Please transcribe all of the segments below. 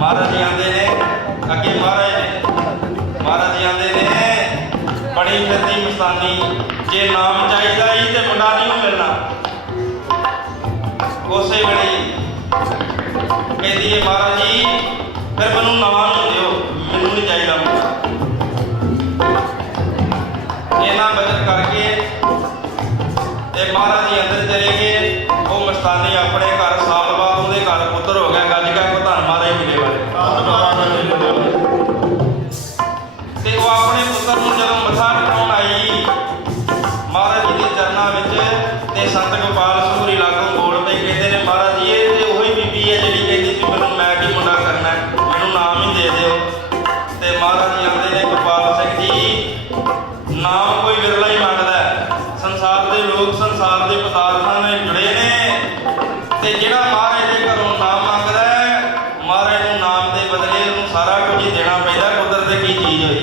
महाराज जी आते ने अगे महाराज जी आते ने बड़ी फिरती मस्तानी जे नाम चाहिए ही तो मुंडा नहीं मिलना। उस वेले कहती है महाराज जी फिर मैनू नवा नहीं दो, मैनू नहीं चाहिए मुंडा। इन्ना बचत करके महाराज जी अंदर चले गए। वो मस्तानी अपने घर साल बाद उहदे घर पुत्र हो गया, गज का प्रधान महाराज मिले वाले ते वो अपने पुत्र नूं जदों मत्था टेकाउण आई महाराज जी के चरणों विच ते संत गोपाल सूरी लागों बोल पे कहते ने महाराज जी ये ते ओही बीबी है जिहड़ी कहती सी मैनूं मैं की मुंडा करना है, मैनूं नाम ही दे दिओ। ते महाराज जी आंदे ने गोपाल सिंह जी नाम कोई विरला ही मंगदा है, संसार के लोग संसार के पदार्थों में जुड़े ने ते जिहड़ा महाराज के घरों नाम मंगदा है महाराज नूं नाम के बदले उहनूं सारा कुछ ही देना पैंदा। कुदरत की चीज़ होई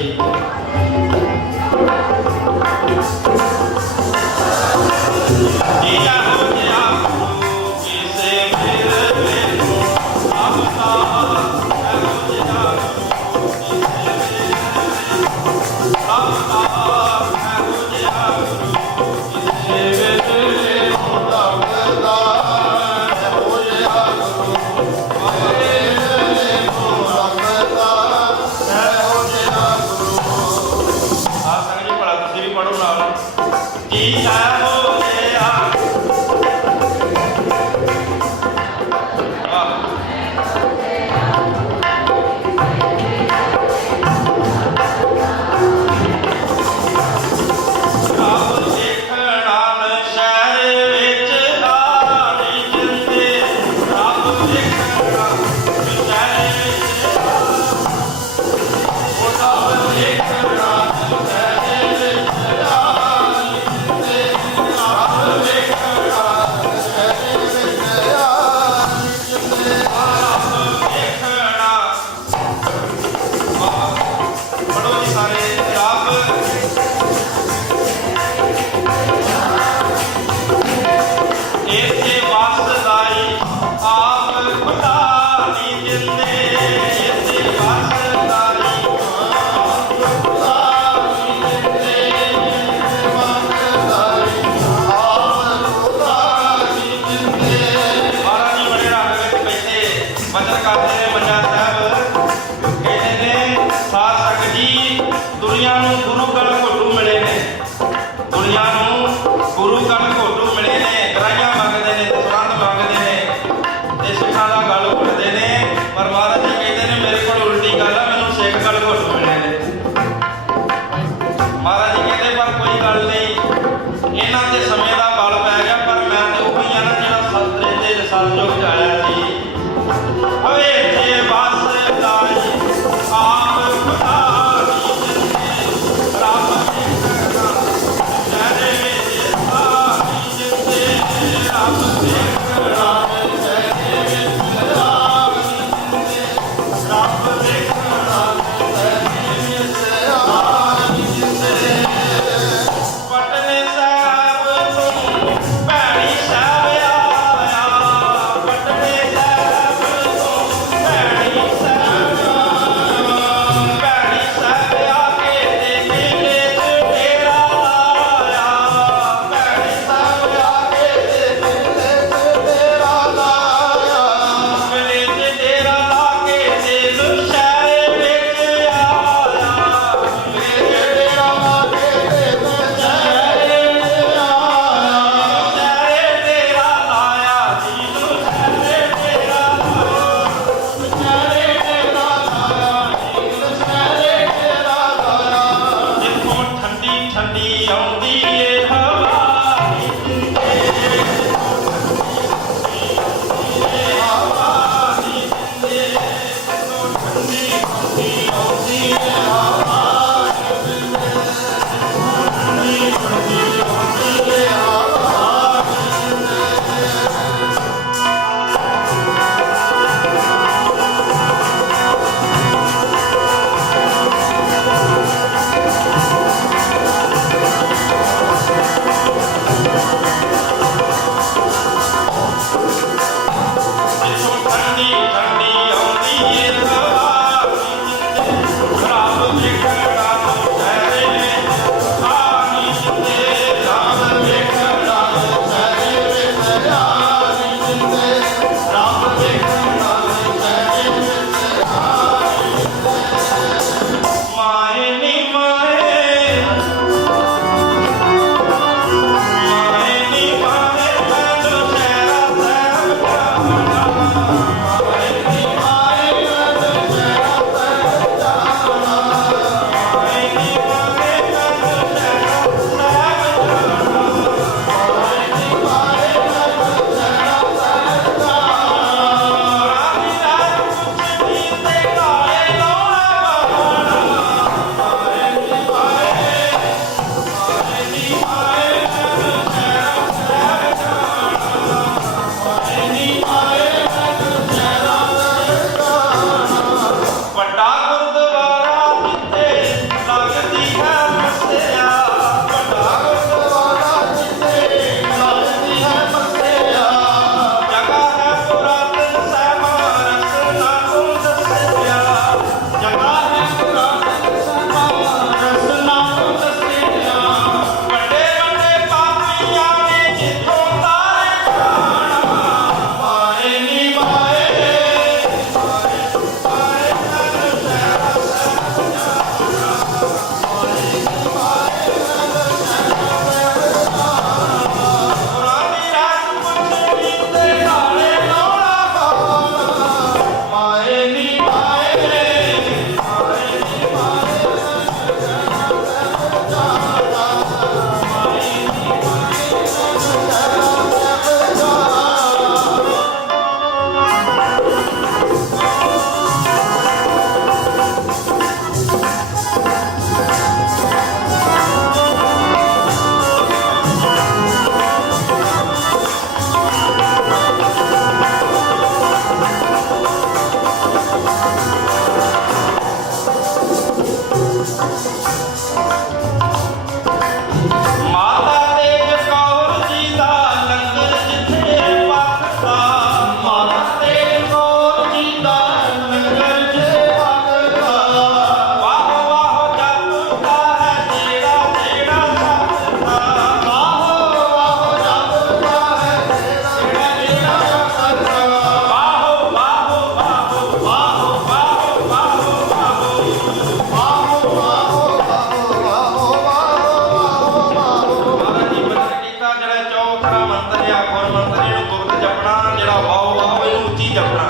ਮੰਤਰੀ ਨੂੰ ਗੁਪਤ ਜਪਣਾ, ਜਿਹੜਾ ਵਾਹ ਵਾਹ ਇਹਨੂੰ ਉੱਚੀ ਜਪਣਾ।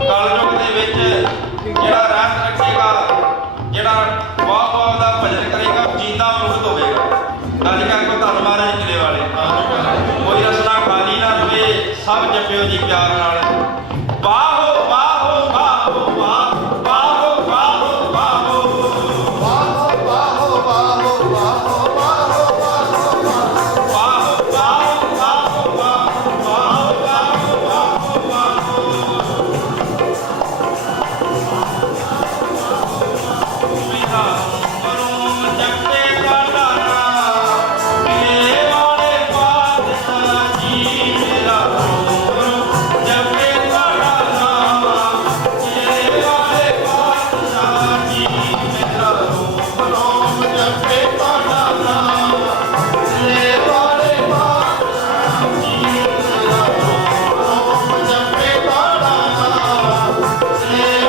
ਕਲਯੁਗ ਦੇ ਵਿੱਚ ਜਿਹੜਾ ਰਹਿਤ ਰੱਖੇਗਾ, ਜਿਹੜਾ ਵਾਹ ਵਾਹ ਦਾ ਭਜਨ ਕਰੇਗਾ, ਜੀਂਦਾ ਮੁਕਤ ਹੋਵੇਗਾ। ਗੱਲ ਕਰਕੇ ਧੰਨ ਮਹਾਰਾਜ ਕਿਲੇ ਵਾਲੇ, ਕੋਈ ਰਸਨਾ ਖਾਲੀ ਨਾ ਰਵੇ, ਸਭ ਜਪਿਓ ਜੀ ਪਿਆਰ ਨਾਲ। ਵਾਹੋ ਵਾਹੋ ਵਾਹੋ ਵਾਹ, ਵਾਹੋ ਵਾਹੋ ਵਾਹੋ, ਵਾਹੋ ਵਾਹੋ ਵਾਹੋ ਵਾਹੋ ਵਾਹੋ ਵਾਹੋ ਵਾਹੋ ਵਾਹੋ ਵਾਹੋ, ਵਾਹੋ ਵਾਹੋ ਵਾਹੋ। ਮੇਰਾ ਮਨੋਂ ਜਪੇ ਤੁਹਾਡਾ ਨਾਮ, ਮੇਰੇ ਵਾਲੇ ਪਾਤਸ਼ਾਹ ਜੀ। ਮੇਰਾ ਮਨੋਂ ਜਪੇ ਤੁਹਾਡਾ ਨਾਮ, ਮੇਰੇ ਵਾਲੇ ਪਾਤਸ਼ਾਹ ਜੀ। ਮੇਰਾ ਮਨੋਂ ਜਪੇ ਤੁਹਾਡਾ ਨਾਮ, ਮੇਰੇ ਵਾਲੇ ਪਾਤਸ਼ਾਹ ਜੀ। ਮੇਰਾ ਮਨੋਂ ਜਪੇ ਤੁਹਾਡਾ ਨਾਮ, ਮੇਰੇ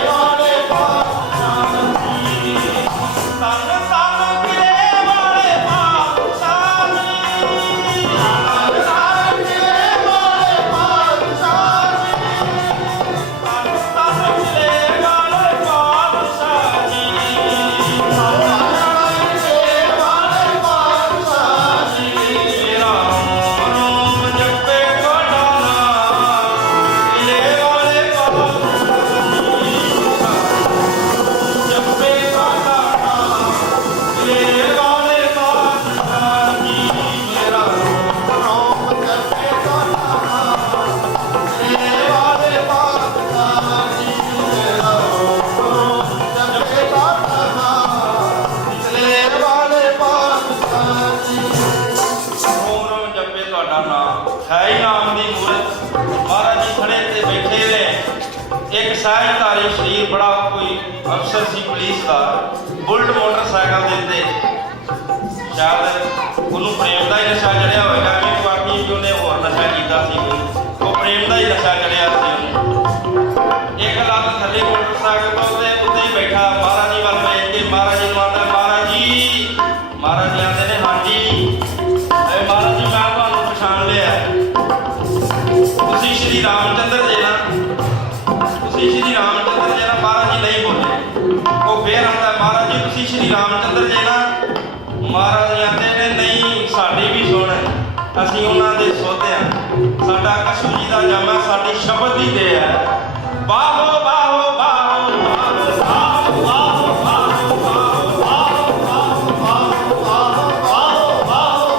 ਵਾਲੇ ਪਾਤਸ਼ਾਹ ਜੀ। ਤਨ ਤਨ ਕਿਲੇ ਵਾਲੇ ਪਾਤਸ਼ਾਹ ਜੀ। ਧੰਨ ਧੰਨ ਕਿਲੇ ਵਾਲੇ ਪਾਤਸ਼ਾਹ ਜੀ। ਤਨ ਤਨ ਕਿਲੇ ਵਾਲੇ ਪਾਤਸ਼ਾਹ ਜੀ। ਧੰਨ ਕਿਲੇ ਵਾਲੇ ਪਾਤਸ਼ਾਹ ਜੀ। ਮੇਰਾ ਮਨੋਂ ਜਪੇ ਤੁਹਾਡਾ ਨਾਮ, ਕਿਲੇ ਵਾਲੇ ਪਾਤਸ਼ਾਹ ਜੀ। ਜਪੇ ਤੁਹਾਡਾ ਨਾਮ, ਕਿਲੇ ਵਾਲੇ ਪਾਤਸ਼ਾਹ ਜੀ। ਮੇਰਾ ਮਨੋਂ ਜਪੇ ਤੁਹਾਡਾ ਨਾਮ, ਮੇਰੇ ਵਾਲੇ ਪਾਤਸ਼ਾਹ ਜੀ। ਮੇਰਾ ਮਨੋਂ ਜਪੇ ਤੁਹਾਡਾ ਨਾਮ, ਮੇਰੇ ਵਾਲੇ ਪਾਤਸ਼ਾਹ ਜੀ। ਰੋਮ ਰੋਮ ਜਪੇ ਤੁਹਾਡਾ ਨਾਮ, ਹੈ ਹੀ ਨਾਮ ਦੀ ਮੂਰਤ। ਮਹਾਰਾਜ ਜੀ ਖੜੇ ਤੇ ਬੈਠੇ ਨੇ। ਇੱਕ ਸਹਿਜਧਾਰੀ ਸਰੀਰ, ਬੜਾ ਕੋਈ ਅਫਸਰ ਸੀ ਪੁਲਿਸ ਦਾ, ਬੁਲਟ ਮੋਟਰਸਾਈਕਲ ਦੇ ਉੱਤੇ। ਸ਼ਾਇਦ ਉਹਨੂੰ ਪ੍ਰੇਮ ਦਾ ਹੀ ਨਸ਼ਾ ਚੜਿਆ ਹੋਵੇਗਾ, ਐਵੇਂ ਬਾਕੀ ਵੀ ਉਹਨੇ ਹੋਰ ਨਸ਼ਾ ਕੀਤਾ ਸੀ ਕੋਈ। ਉਹ ਪ੍ਰੇਮ ਦਾ ਹੀ ਨਸ਼ਾ ਚੜਿਆ ਸੀ ਉਹਨੂੰ। ਇੱਕ ਲੱਤ ਥੱਲੇ ਮੋਟਰਸਾਈਕਲ ਤੋਂ ਤੇ ਉੱਤੇ ਹੀ ਬੈਠਾ, ਮਹਾਰਾਜ ਜੀ ਵੱਲ ਵੇਖ ਕੇ ਮਹਾਰਾਜ ਜੀ ਨੂੰ ਆਂਦਾ, ਮਹਾਰਾਜ ਜੀ। ਮਹਾਰਾਜ ਜੀ ਆਂਦੇ ਨੇ, ਹਾਂਜੀ। ਮਹਾਰਾਜ ਜੀ, ਮੈਂ ਤੁਹਾਨੂੰ ਪਛਾਣ ਲਿਆ, ਤੁਸੀਂ ਸ਼੍ਰੀ ਰਾਮਚੰਦਰ ਜੀ ਨਾ, ਤੁਸੀਂ ਸ਼੍ਰੀ ਰਾਮਚੰਦਰ ਜੀ ਨਾ। ਮਹਾਰਾਜ ਜੀ ਨਹੀਂ ਬੋਲੇ। ਉਹ ਫੇਰ ਆਂਦਾ, ਮਹਾਰਾਜ ਜੀ ਤੁਸੀਂ ਸ਼੍ਰੀ ਰਾਮਚੰਦਰ ਜੀ ਨਾ। ਮਹਾਰਾਜ ਜੀ ਆਂਦੇ ਨੇ, ਨਹੀਂ, ਸਾਡੀ ਵੀ ਸੁਣ, ਅਸੀਂ ਉਹਨਾਂ ਦੇ ਸੋਧੇ ਹਾਂ। ਸਾਡਾ ਕਸ਼ੂ ਜੀ ਦਾ ਜਾਮਾ ਸਾਡੀ ਸ਼ਬਦ ਦੀ ਦੇ ਹੈ। ਬਾਹੋ ਬਾਹੋ ਬਾਹੋ ਬਾਹੋ ਬਾਹੋ ਬਾਹੋ ਬਾਹੋ ਬਾਹੋ ਬਾਹੋ ਬਾਹੋ ਬਾਹੋ ਬਾਹੋ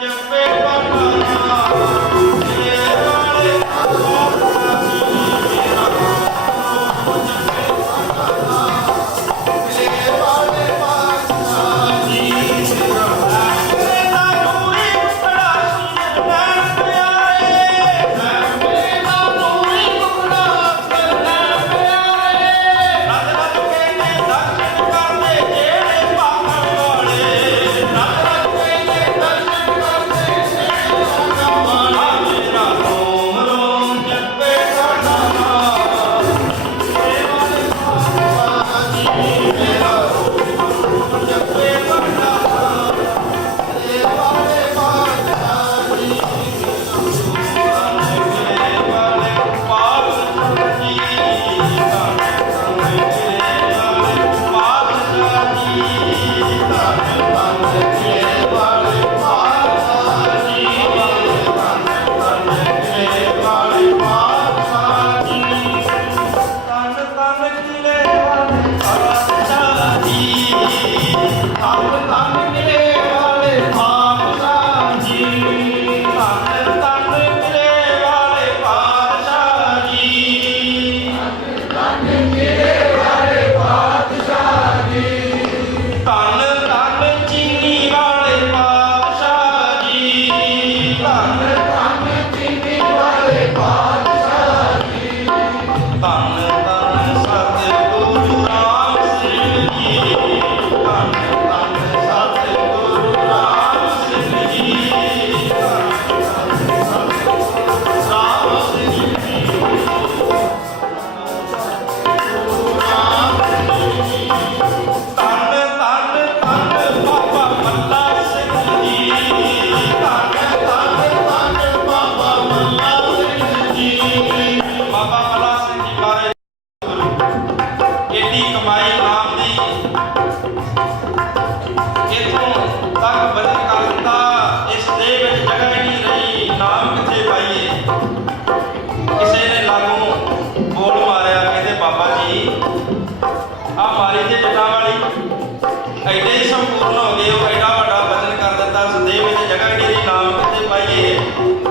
ਜਪੇ ਧੰਨ ਧੰਨ ਸਤਿਗੁਰੂ ਰਾਮ ਸਿੰਘ ਜੀ, ਧੰਨ ਐਡੇ ਹੀ ਸੰਪੂਰਨ ਹੋ ਗਏ, ਉਹ ਐਡਾ ਵੱਡਾ ਵਚਨ ਕਰ ਦਿੱਤਾ ਸਦੇਹ ਵਿੱਚ ਜਗ੍ਹਾ ਜਿਹੜੀ ਨਾਮ ਕਿੱਥੇ ਪਾਈਏ।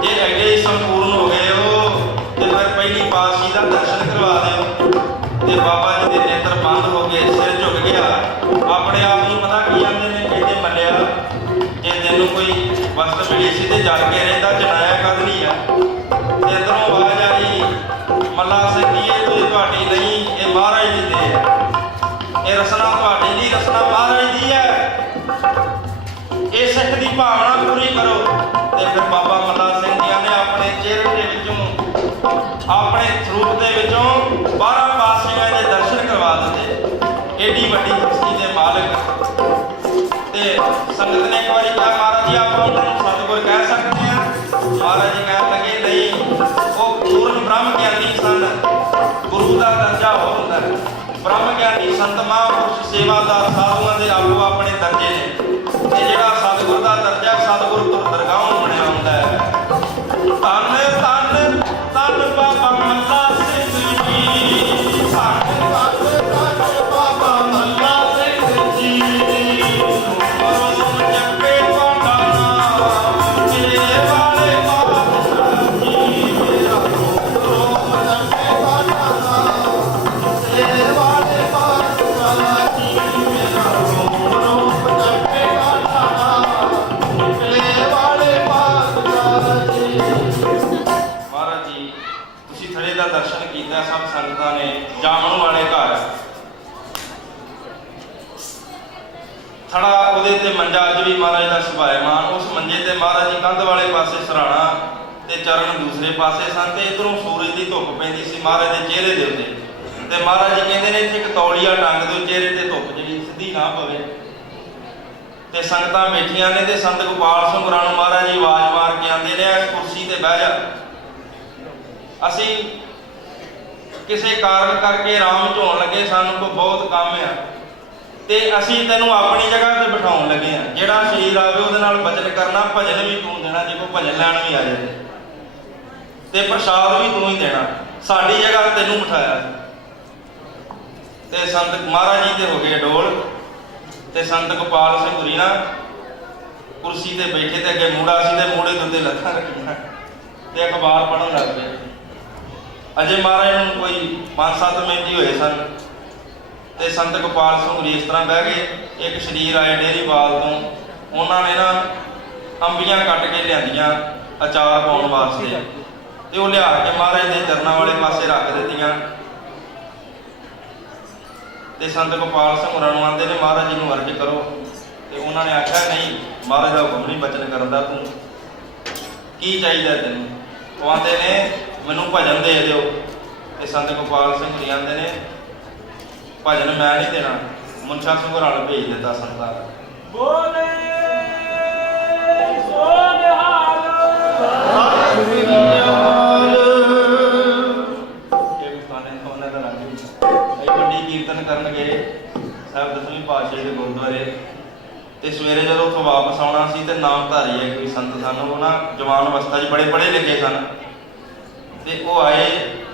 ਜੇ ਐਡੇ ਹੀ ਸੰਪੂਰਨ ਹੋ ਗਏ ਉਹ, ਤੇ ਫਿਰ ਪਹਿਲੀ ਪਾਤਸ਼ਾਹੀ ਦਾ ਦਰਸ਼ਨ ਕਰਵਾ ਦਿਓ। ਤੇ ਬਾਬਾ ਜੀ ਦੇ ਨੇਤਰ ਬੰਦ ਹੋ ਗਏ, ਸਿਰ ਝੁਕ ਗਿਆ। ਆਪਣੇ ਆਪ ਨੂੰ ਪਤਾ ਕੀ ਆਂਦੇ ਨੇ, ਕਹਿੰਦੇ ਮੱਲਿਆ ਜੇ ਤੈਨੂੰ ਕੋਈ ਵਸਤ ਮਿਲੀ ਸੀ ਤੇ ਜਲ ਕੇ ਰਹਿੰਦਾ, ਜਨਾਇਆ ਕਦ ਲਈ ਆ। ਤੇ ਅੰਦਰੋਂ ਆਵਾਜ਼ ਆਈ, ਮੱਲਾ ਸਿੰਘ ਜੀ ਇਹ ਤੁਹਾਡੀ ਨਹੀਂ, ਇਹ ਮਹਾਰਾਜ ਜੀ ਦੇ ਹੈ। ਇਹ ਰਸਨਾ ਤੁਹਾਡੀ ਨਹੀਂ, ਰਸਨਾ ਮਹਾਰਾਜ ਦੀ ਹੈ। ਇਹ ਸਿੱਖ ਦੀ ਭਾਵਨਾ ਪੂਰੀ ਕਰੋ। ਤੇ ਫਿਰ ਬਾਬਾ ਮੱਲਾ ਸਿੰਘ ਜੀ ਨੇ ਆਪਣੇ ਚਿਹਰੇ ਦੇ ਵਿੱਚੋਂ, ਆਪਣੇ ਸਰੂਪ ਦੇ ਵਿੱਚੋਂ 12 ਪਾਤਸ਼ਾਹਾਂ ਦੇ ਦਰਸ਼ਨ ਕਰਵਾ ਦਿੱਤੇ। ਏਡੀ ਵੱਡੀ ਹਸਤੀ ਦੇ ਮਾਲਕ। ਤੇ ਸੰਗਤ ਨੇ ਇੱਕ ਵਾਰੀ ਕਿਹਾ, ਮਹਾਰਾਜ ਜੀ ਆਪਾਂ ਉਹਨਾਂ ਨੂੰ ਸਤਿਗੁਰ ਕਹਿ ਸਕਦੇ ਹਾਂ? ਮਹਾਰਾਜ ਜੀ ਕਹਿਣ ਲੱਗੇ, ਨਹੀਂ, ਉਹ ਪੂਰਨ ਬ੍ਰਹਮ ਗਿਆਨੀ ਸਨ। ਗੁਰੂ ਦਾ ਦਰਜਾ ਹੋਰ ਹੁੰਦਾ ਹੈ। ਬ੍ਰਹਮ ਗਿਆਨੀ ਸੰਤ ਮਹਾਂਪੁਰਸ਼ ਸੇਵਾਦਾਰ ਸਾਧੂਆਂ ਦੇ ਆਪੋ ਆਪਣੇ ਦਰਜੇ ਨੇ, ਤੇ ਜਿਹੜਾ ਸਤਿਗੁਰ ਦਾ ਦਰਜਾ ਸਤਿਗੁਰ ਤੋਂ ਦਰਗਾਹੋਂ ਬਣਿਆ ਹੁੰਦਾ ਹੈ। ਧੰਨ ਧੰਨ ਧੰਨ ਬਾਬਾ ਮੱਲਾ ਸਿੰਘ ਜੀ, ਧੰਨ ਧੰਨ ਧੰਨ ਬਾਬਾ ਮੱਲਾ ਸਿੰਘ ਜੀ। ਜੱਪੇ ਤੁਹਾਡਾ ਨਾਮ, ਮੇਰੇ ਵਾਲੇ ਪਾਤਸ਼ਾਹ ਜੀ, ਮੇਰਾ ਰੋਮ ਜੱਪੇ ਤੁਹਾਡਾ ਨਾਮ, ਮੇਰੇ ਵਾਲੇ ਪਾਤਸ਼ਾਹ ਜੀ, ਮੇਰਾ ਰੋਮ ਜੱਪੇ ਤੁਹਾਡਾ ਨਾਮ, ਮੇਰੇ ਵਾਲੇ ਪਾਤਸ਼ਾਹ ਜੀ। ਮਹਾਰਾਜ ਜੀ ਤੁਸੀਂ ਥੜੇ ਦਾ ਦਰਸ਼ਨ ਕੀਤਾ, ਸਭ ਸੰਗਤਾਂ ਨੇ। ਜਾਮਣ ਵਾਲੇ ਘਰ ਥੜਾ, ਉਹਦੇ ਤੇ ਮੰਜਾ ਅੱਜ ਵੀ ਮਹਾਰਾਜ ਦਾ ਸੁਭਾਇਮਾਨ। ਉਸ ਮੰਜੇ ਤੇ ਮਹਾਰਾਜ ਜੀ ਕੰਧ ਵਾਲੇ ਪਾਸੇ ਸਰਾਣਾ ਤੇ ਚਰਨ ਦੂਸਰੇ ਪਾਸੇ ਸਨ, ਤੇ ਇਧਰੋਂ ਸੂਰਜ ਦੀ ਧੁੱਪ ਪੈਂਦੀ ਸੀ ਮਹਾਰਾਜ ਦੇ ਚਿਹਰੇ ਦੇ ਉੱਤੇ। ਤੇ ਮਹਾਰਾਜ ਜੀ ਕਹਿੰਦੇ ਨੇ ਇੱਥੇ ਇੱਕ ਤੌਲੀਆ ਟੰਗ ਦਿਓ, ਚਿਹਰੇ ਤੇ ਧੁੱਪ ਜਿਹੜੀ ਸਿੱਧੀ ਨਾ ਪਵੇ। ਤੇ ਸੰਗਤਾਂ ਬੈਠੀਆਂ ਨੇ, ਤੇ ਸੰਤ ਗੋਪਾਲ ਸਿੰਘ ਹੋਰਾਂ ਨੂੰ ਮਹਾਰਾਜ ਜੀ ਆਵਾਜ਼ ਮਾਰ ਕੇ ਆਂਦੇ ਨੇ, ਇਸ ਕੁਰਸੀ ਤੇ ਬਹਿ ਜਾ। ਅਸੀਂ ਕਿਸੇ ਕਾਰਨ ਕਰਕੇ ਆਰਾਮ ਚ ਹੋਣ ਲੱਗੇ, ਸਾਨੂੰ ਕੋਈ ਬਹੁਤ ਕੰਮ ਆ, ਤੇ ਅਸੀਂ ਤੈਨੂੰ ਆਪਣੀ ਜਗ੍ਹਾ ਤੇ ਬਿਠਾਉਣ ਲੱਗੇ ਆ। ਜਿਹੜਾ ਸਰੀਰ ਆਵੇ ਉਹਦੇ ਨਾਲ ਬਚਨ ਕਰਨਾ, ਭਜਨ ਵੀ ਤੂੰ ਦੇਣਾ। ਜੇ ਕੋਈ ਭਜਨ ਲੈਣ ਵੀ ਆ ਜਾਵੇ ਤੇ ਪ੍ਰਸ਼ਾਦ ਵੀ ਤੂੰ ਹੀ ਦੇਣਾ। ਸਾਡੀ ਜਗ੍ਹਾ ਤੈਨੂੰ ਬਿਠਾਇਆ। ਤੇ ਸੰਤ ਮਹਾਰਾਜ ਜੀ ਤੇ ਹੋ ਗਏ ਡੋਲ। ਤੇ ਸੰਤ ਗੋਪਾਲ ਸਿੰਘ ਹੋਰੀ ਨਾ ਕੁਰਸੀ ਤੇ ਬੈਠੇ, ਤੇ ਅੱਗੇ ਮੂੜਾ ਸੀ, ਤੇ ਮੂੜੇ ਦੇ ਉੱਤੇ ਲੱਤਾਂ ਰੱਖੀਆਂ ਤੇ ਅਖਬਾਰ ਪੜ੍ਹਨ ਲੱਗ ਪਏ। ਅਜੇ ਮਹਾਰਾਜ ਨੂੰ ਕੋਈ 5-7 ਮਿੰਟ ਹੀ ਹੋਏ ਸਨ, ਤੇ ਸੰਤ ਗੋਪਾਲ ਸਿੰਘ ਹੋਰੀ ਇਸ ਤਰ੍ਹਾਂ ਬਹਿ ਗਏ। ਇੱਕ ਸ਼ਰੀਰ ਆਏ ਡੇਅਰੀਵਾਲ ਤੋਂ, ਉਹਨਾਂ ਨੇ ਨਾ ਅੰਬੀਆਂ ਕੱਟ ਕੇ ਲਿਆਂਦੀਆਂ ਅਚਾਰ ਪਾਉਣ ਵਾਸਤੇ, ਤੇ ਉਹ ਲਿਆ ਕੇ ਮਹਾਰਾਜ ਦੇ ਚਰਨਾਂ ਵਾਲੇ ਪਾਸੇ ਰੱਖ ਦਿੱਤੀਆਂ। ਤੇ ਸੰਤ ਗੋਪਾਲ ਸਿੰਘ ਹੋਰਾਂ ਨੂੰ ਆਂਦੇ ਨੇ, ਮਹਾਰਾਜ ਜੀ ਨੂੰ ਅਰਜ਼ ਕਰੋ। ਤੇ ਉਹਨਾਂ ਨੇ ਆਖਿਆ, ਨਹੀਂ, ਮਹਾਰਾਜ ਦਾ ਹੁਕਮ ਨਹੀਂ ਬਚਨ ਕਰਨ ਦਾ, ਤੂੰ ਕੀ ਚਾਹੀਦਾ ਤੈਨੂੰ? ਉਹ ਆਂਦੇ ਨੇ, ਮੈਨੂੰ ਭਜਨ ਦੇ ਦਿਓ। ਤੇ ਸੰਤ ਗੋਪਾਲ ਸਿੰਘ ਹੋਰੀ ਆਂਦੇ ਨੇ, ਭਜਨ ਮੈਂ ਨਹੀਂ ਦੇਣਾ। ਮੁਨਸ਼ਾ ਸਿੰਘ ਹੋਰਾਂ ਨੂੰ ਭੇਜ ਦਿੱਤਾ ਸੰਤਾਂ। ਬੋਲੇ ਸੋ ਨਿਹਾਲ, ਵੱਡੀ ਕੀਰਤਨ ਕਰਨ ਗਏ ਸਾਹਿਬ 10ਵੀਂ ਪਾਤਸ਼ਾਹੀ ਦੇ ਗੁਰਦੁਆਰੇ। ਤੇ ਸਵੇਰੇ ਜਦੋਂ ਉੱਥੋਂ ਵਾਪਸ ਆਉਣਾ ਸੀ, ਤੇ ਨਾਮਧਾਰੀ ਹੈ ਕੋਈ ਸੰਤ ਸਨ, ਉਹ ਨਾ ਜਵਾਨ ਅਵਸਥਾ 'ਚ ਬੜੇ ਪੜ੍ਹੇ ਲਿਖੇ ਸਨ। ਤੇ ਉਹ ਆਏ,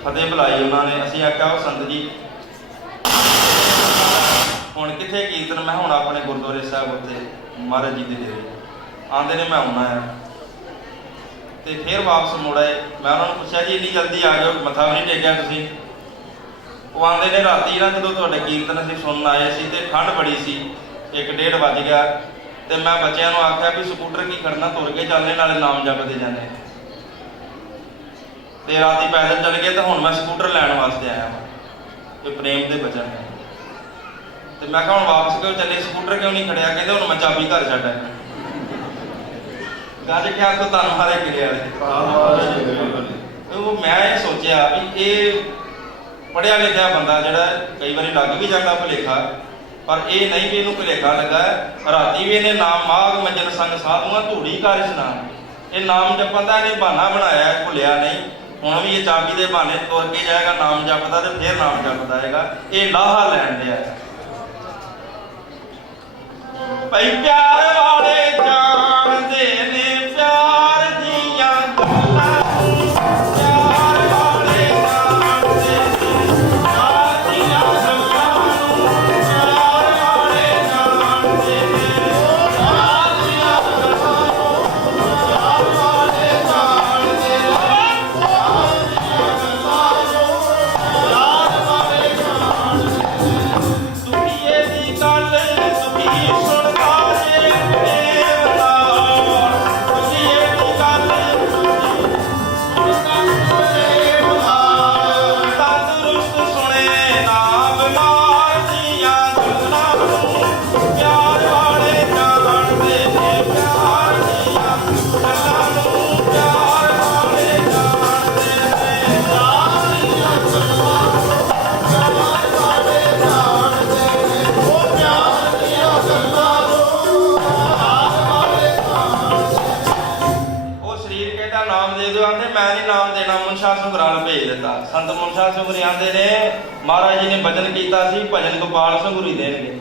ਫਤਿਹ ਬੁਲਾਈ ਉਹਨਾਂ ਨੇ। ਅਸੀਂ ਆਖਿਆ, ਉਹ ਸੰਤ ਜੀ ਹੁਣ ਕਿੱਥੇ ਕੀਰਤਨ? ਮੈਂ ਹੁਣ ਆਪਣੇ ਗੁਰਦੁਆਰੇ ਸਾਹਿਬ ਉੱਤੇ ਮਹਾਰਾਜ ਜੀ ਦੇ ਡੇਰੇ। ਆਂਦੇ ਨੇ, ਮੈਂ ਆਉਣਾ ਆ। ਤੇ ਫਿਰ ਵਾਪਸ ਮੁੜ ਆਏ। ਮੈਂ ਉਹਨਾਂ ਨੂੰ ਪੁੱਛਿਆ, ਜੀ ਇੰਨੀ ਜਲਦੀ ਆ ਗਏ, ਮੱਥਾ ਵੀ ਨਹੀਂ ਟੇਕਿਆ ਤੁਸੀਂ? ਉਹ ਆਂਦੇ ਨੇ, ਰਾਤੀ ਨਾ ਜਦੋਂ ਤੁਹਾਡੇ ਕੀਰਤਨ ਅਸੀਂ ਸੁਣਨ ਆਏ ਸੀ, ਤੇ ਠੰਡ ਬੜੀ ਸੀ, 1-1:30 ਵੱਜ ਗਿਆ। ਤੇ ਮੈਂ ਬੱਚਿਆਂ ਨੂੰ ਆਖਿਆ ਵੀ ਸਕੂਟਰ ਕੀ ਖੜਨਾ, ਤੁਰ ਕੇ ਚੱਲਣੇ, ਨਾਲੇ ਨਾਮ ਜਪਦੇ ਜਾਂਦੇ। ਤੇ ਰਾਤੀ ਪੈਦਲ ਚੱਲ ਗਏ, ਤੇ ਹੁਣ ਮੈਂ ਸਕੂਟਰ ਲੈਣ ਵਾਸਤੇ ਆਇਆ ਕਿ ਪ੍ਰੇਮ ਦੇ ਬਚਨ ਨੇ। ਤੇ ਮੈਂ ਕਿਹਾ, ਹੁਣ ਵਾਪਸ ਕਿਉਂ ਚੱਲੇ, ਸਕੂਟਰ ਕਿਉਂ ਨਹੀਂ ਖੜਿਆ? ਕਹਿੰਦੇ, ਹੁਣ ਮੈਂ ਚਾਬੀ ਘਰ ਛੱਡ ਆਇਆ। ਗੱਜ ਕਿਹਾ ਕੋ ਧੰਨ ਮਾਰੇ ਕਿਰਿਆ ਉਹ ਮੈਂ ਇਹ ਸੋਚਿਆ ਵੀ ਇਹ ਪੜ੍ਹਿਆ ਲਿਖਿਆ ਬੰਦਾ ਜਿਹੜਾ ਕਈ ਵਾਰੀ ਲੱਗ ਵੀ ਜਾਂਦਾ ਭੁਲੇਖਾ, ਪਰ ਇਹ ਨਹੀਂ ਵੀ ਇਹਨੂੰ ਭੁਲੇਖਾ ਲੱਗਾ। ਰਾਤੀ ਵੀ ਇਹਨੇ ਨਾਮ ਮਾਘ ਮੰਜਨ ਸੰਗ ਸਾਧੂਆਂ ਧੂੜੀ ਕਰ ਇਸ਼ਨਾਨ, ਇਹ ਨਾਮ ਜਪਣ ਦਾ ਇਹਨੇ ਬਹਾਨਾ ਬਣਾਇਆ, ਭੁੱਲਿਆ ਨਹੀਂ। ਹੁਣ ਵੀ ਇਹ ਚਾਬੀ ਦੇ ਬਹਾਨੇ ਤੁਰ ਕੇ ਜਾਏਗਾ, ਨਾਮ ਜਪਦਾ ਤੇ ਫਿਰ ਨਾਮ ਜਪਦਾ ਹੈਗਾ। ਇਹ ਲਾਹਾ ਲੈਣ ਡਿਆ ਭਾਈ। ਪਿਆਰ ਵਾਲੇ ਜਾਣਦੇ ਨੇ ਪਿਆਰ ਦੀਆਂ ਗੱਲਾਂ, ਪਿਆਰ ਵਾਲੇ ਜਾਣਦੇ ਨੇ ਪਿਆਰ ਦੀਆਂ ਗੱਲਾਂ, ਪਿਆਰ ਵਾਲੇ ਜਾਣਦੇ ਸੰਗਰਾਲ ਭੇਜ ਦਿੱਤਾ। ਸੰਤ ਮੁਨਸ਼ਾ ਸੰਗਰੀ ਆਂਦੇ ਨੇ ਮਹਾਰਾਜ ਜੀ ਨੇ ਬਚਨ ਕੀਤਾ ਸੀ ਭਜਨ ਗੋਪਾਲ ਸੰਗਰੀ ਦੇਣਗੇ।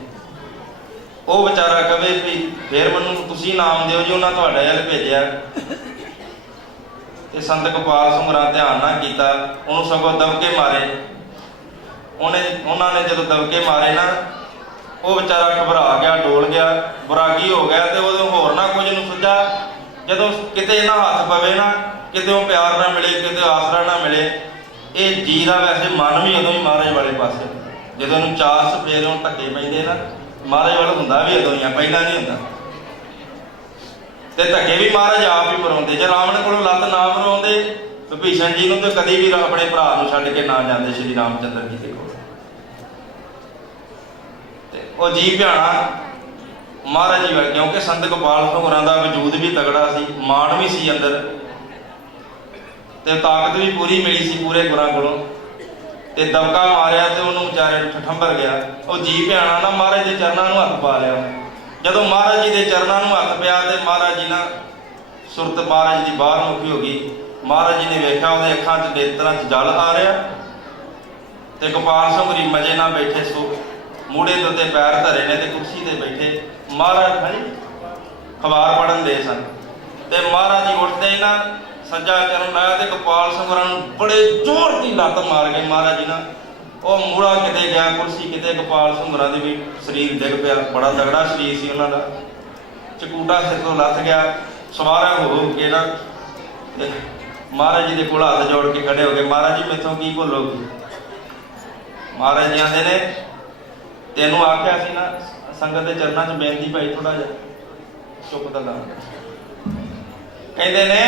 ਉਹ ਵਿਚਾਰਾ ਕਵੇ ਵੀ ਫਿਰ ਮੈਨੂੰ ਤੁਸੀਂ ਨਾਮ ਦਿਓ ਜੀ, ਉਹਨਾਂ ਤੁਹਾਡੇ ਵੱਲ ਭੇਜਿਆ। ਤੇ ਸੰਤ ਗੋਪਾਲ ਸੰਗਰਾ ਧਿਆਨ ਨਾ ਕੀਤਾ, ਉਹਨੂੰ ਸਗੋਂ ਦਬਕੇ ਮਾਰੇ। ਉਹਨਾਂ ਨੇ ਜਦੋਂ ਦਬਕੇ ਮਾਰੇ ਨਾ, ਉਹ ਵਿਚਾਰਾ ਘਬਰਾ ਗਿਆ, ਡੋਲ ਗਿਆ, ਬਰਾਗੀ ਹੋ ਗਿਆ। ਤੇ ਉਹਦੇ ਹੋਰ ਨਾ ਕੁਝ ਨੂੰ ਸੁਝਾ, ਜਦੋਂ ਕਿਤੇ ਇਹਨਾਂ ਹੱਥ ਪਵੇ ਨਾ, ਕਿਤੇ ਉਹ ਪਿਆਰ ਨਾ ਮਿਲੇ, ਕਿਤੇ ਆਸਰਾ ਨਾ ਮਿਲੇ। ਇਹ ਜੀ ਦਾ ਵੈਸੇ ਮਨ ਵੀ ਉਦੋਂ ਹੀ ਮਹਾਰਾਜ ਵਾਲੇ ਪਾਸੇ, ਜਦੋਂ ਇਹਨੂੰ ਚਾਰ ਸਪੇਰੋਂ ਧੱਕੇ ਪੈਂਦੇ ਨਾ, ਮਹਾਰਾਜ ਵਾਲਾ ਹੁੰਦਾ ਵੀ ਉਦੋਂ ਹੀ ਆ, ਪਹਿਲਾਂ ਨਹੀਂ ਹੁੰਦਾ। ਤੇ ਧੱਕੇ ਵੀ ਮਹਾਰਾਜ ਆਪ ਹੀ ਮਰਾਉਂਦੇ। ਜੇ ਰਾਵਣ ਕੋਲੋਂ ਲੱਤ ਨਾ ਮਰਾਉਂਦੇ ਵਿਭੀਸ਼ਣ ਜੀ ਨੂੰ, ਤੇ ਕਦੀ ਵੀ ਆਪਣੇ ਭਰਾ ਨੂੰ ਛੱਡ ਕੇ ਨਾ ਜਾਂਦੇ ਸ਼੍ਰੀ ਰਾਮਚੰਦਰ ਜੀ ਦੇ ਕੋਲ। ਤੇ ਉਹ ਜੀ ਭਿਆਣਾ ਮਹਾਰਾਜ ਜੀ ਵਾਲੇ, ਕਿਉਂਕਿ ਸੰਤ ਗੋਪਾਲ ਸੰਗਰਾਂ ਦਾ ਵਜੂਦ ਵੀ ਤਗੜਾ ਸੀ, ਮਾਣ ਵੀ ਸੀ ਅੰਦਰ, ਤੇ ਤਾਕਤ ਵੀ ਪੂਰੀ ਮਿਲੀ ਸੀ ਪੂਰੇ ਗੁਰਾਂ ਕੋਲੋਂ। ਤੇ ਦਬਕਾ ਮਾਰਿਆ ਤੇ ਉਹਨੂੰ ਵਿਚਾਰੇ ਨੂੰ ਠਠੰਬਰ ਗਿਆ। ਉਹ ਜੀ ਭਿਆਣਾ ਨਾ ਮਹਾਰਾਜ ਦੇ ਚਰਨਾਂ ਨੂੰ ਹੱਥ ਪਾ ਲਿਆ। ਜਦੋਂ ਮਹਾਰਾਜ ਜੀ ਦੇ ਚਰਨਾਂ ਨੂੰ ਹੱਥ ਪਿਆ ਤੇ ਮਹਾਰਾਜ ਜੀ ਨਾਲ ਸੁਰਤ ਮਹਾਰਾਜ ਦੀ ਬਾਹਰ ਮੁਖੀ ਹੋ ਗਈ। ਮਹਾਰਾਜ ਜੀ ਨੇ ਵੇਖਿਆ ਉਹਦੇ ਅੱਖਾਂ 'ਚ ਨੇਤਰਾਂ 'ਚ ਜਲ ਆ ਰਿਹਾ। ਤੇ ਗੋਪਾਲ ਸੰਗਰੀ ਮਜੇ ਨਾਲ ਬੈਠੇ ਸੋ, ਮੂੜੇ ਦੇ ਉੱਤੇ ਪੈਰ ਧਰੇ ਨੇ ਤੇ ਕੁਰਸੀ ਤੇ ਬੈਠੇ। ਮਹਾਰਾਜ ਅਖਬਾਰ ਪੜ੍ਹਨ ਦੇ ਸਨ। ਤੇ ਮਹਾਰਾਜ ਜੀ ਉੱਠਦੇ ਹੀ ਨਾ ਸੱਜਾ ਚਰਨ ਲਾਇਆ ਤੇ ਗੋਪਾਲ ਸੰਗਰਾਂ ਨੂੰ ਬੜੇ ਜ਼ੋਰ ਦੀ ਲੱਤ ਮਾਰ ਕੇ ਮਹਾਰਾਜ ਜੀ ਨਾਲ ਉਹ ਮੂੜਾ ਕਿਤੇ ਗਿਆ, ਕੁਰਸੀ ਕਿਤੇ। ਗੋਪਾਲ ਸੰਗਰਾਂ ਦੇ ਵੀ ਸਰੀਰ ਡਿੱਗ ਪਿਆ, ਬੜਾ ਤਗੜਾ ਸਰੀਰ ਸੀ ਉਹਨਾਂ ਦਾ। ਚਕੂਟਾ ਸਿਰ ਤੋਂ ਲੱਥ ਗਿਆ, ਸਵਾਰਾ ਹੋ ਕੇ ਨਾ ਮਹਾਰਾਜ ਜੀ ਦੇ ਕੋਲ ਹੱਥ ਜੋੜ ਕੇ ਖੜੇ ਹੋ ਗਏ। ਮਹਾਰਾਜ ਜੀ ਮੈਥੋਂ ਕੀ ਭੁੱਲੋਗੇ? ਮਹਾਰਾਜ ਜੀ ਆਂਦੇ ਨੇ ਤੈਨੂੰ ਆਖਿਆ ਸੀ ਨਾ ਸੰਗਤ ਦੇ ਚਰਨਾਂ 'ਚ ਬੇਨਤੀ ਭਾਈ ਥੋੜਾ ਜਿਹਾ ਚੁੱਪ ਦਾ ਲਾ। ਕਹਿੰਦੇ ਨੇ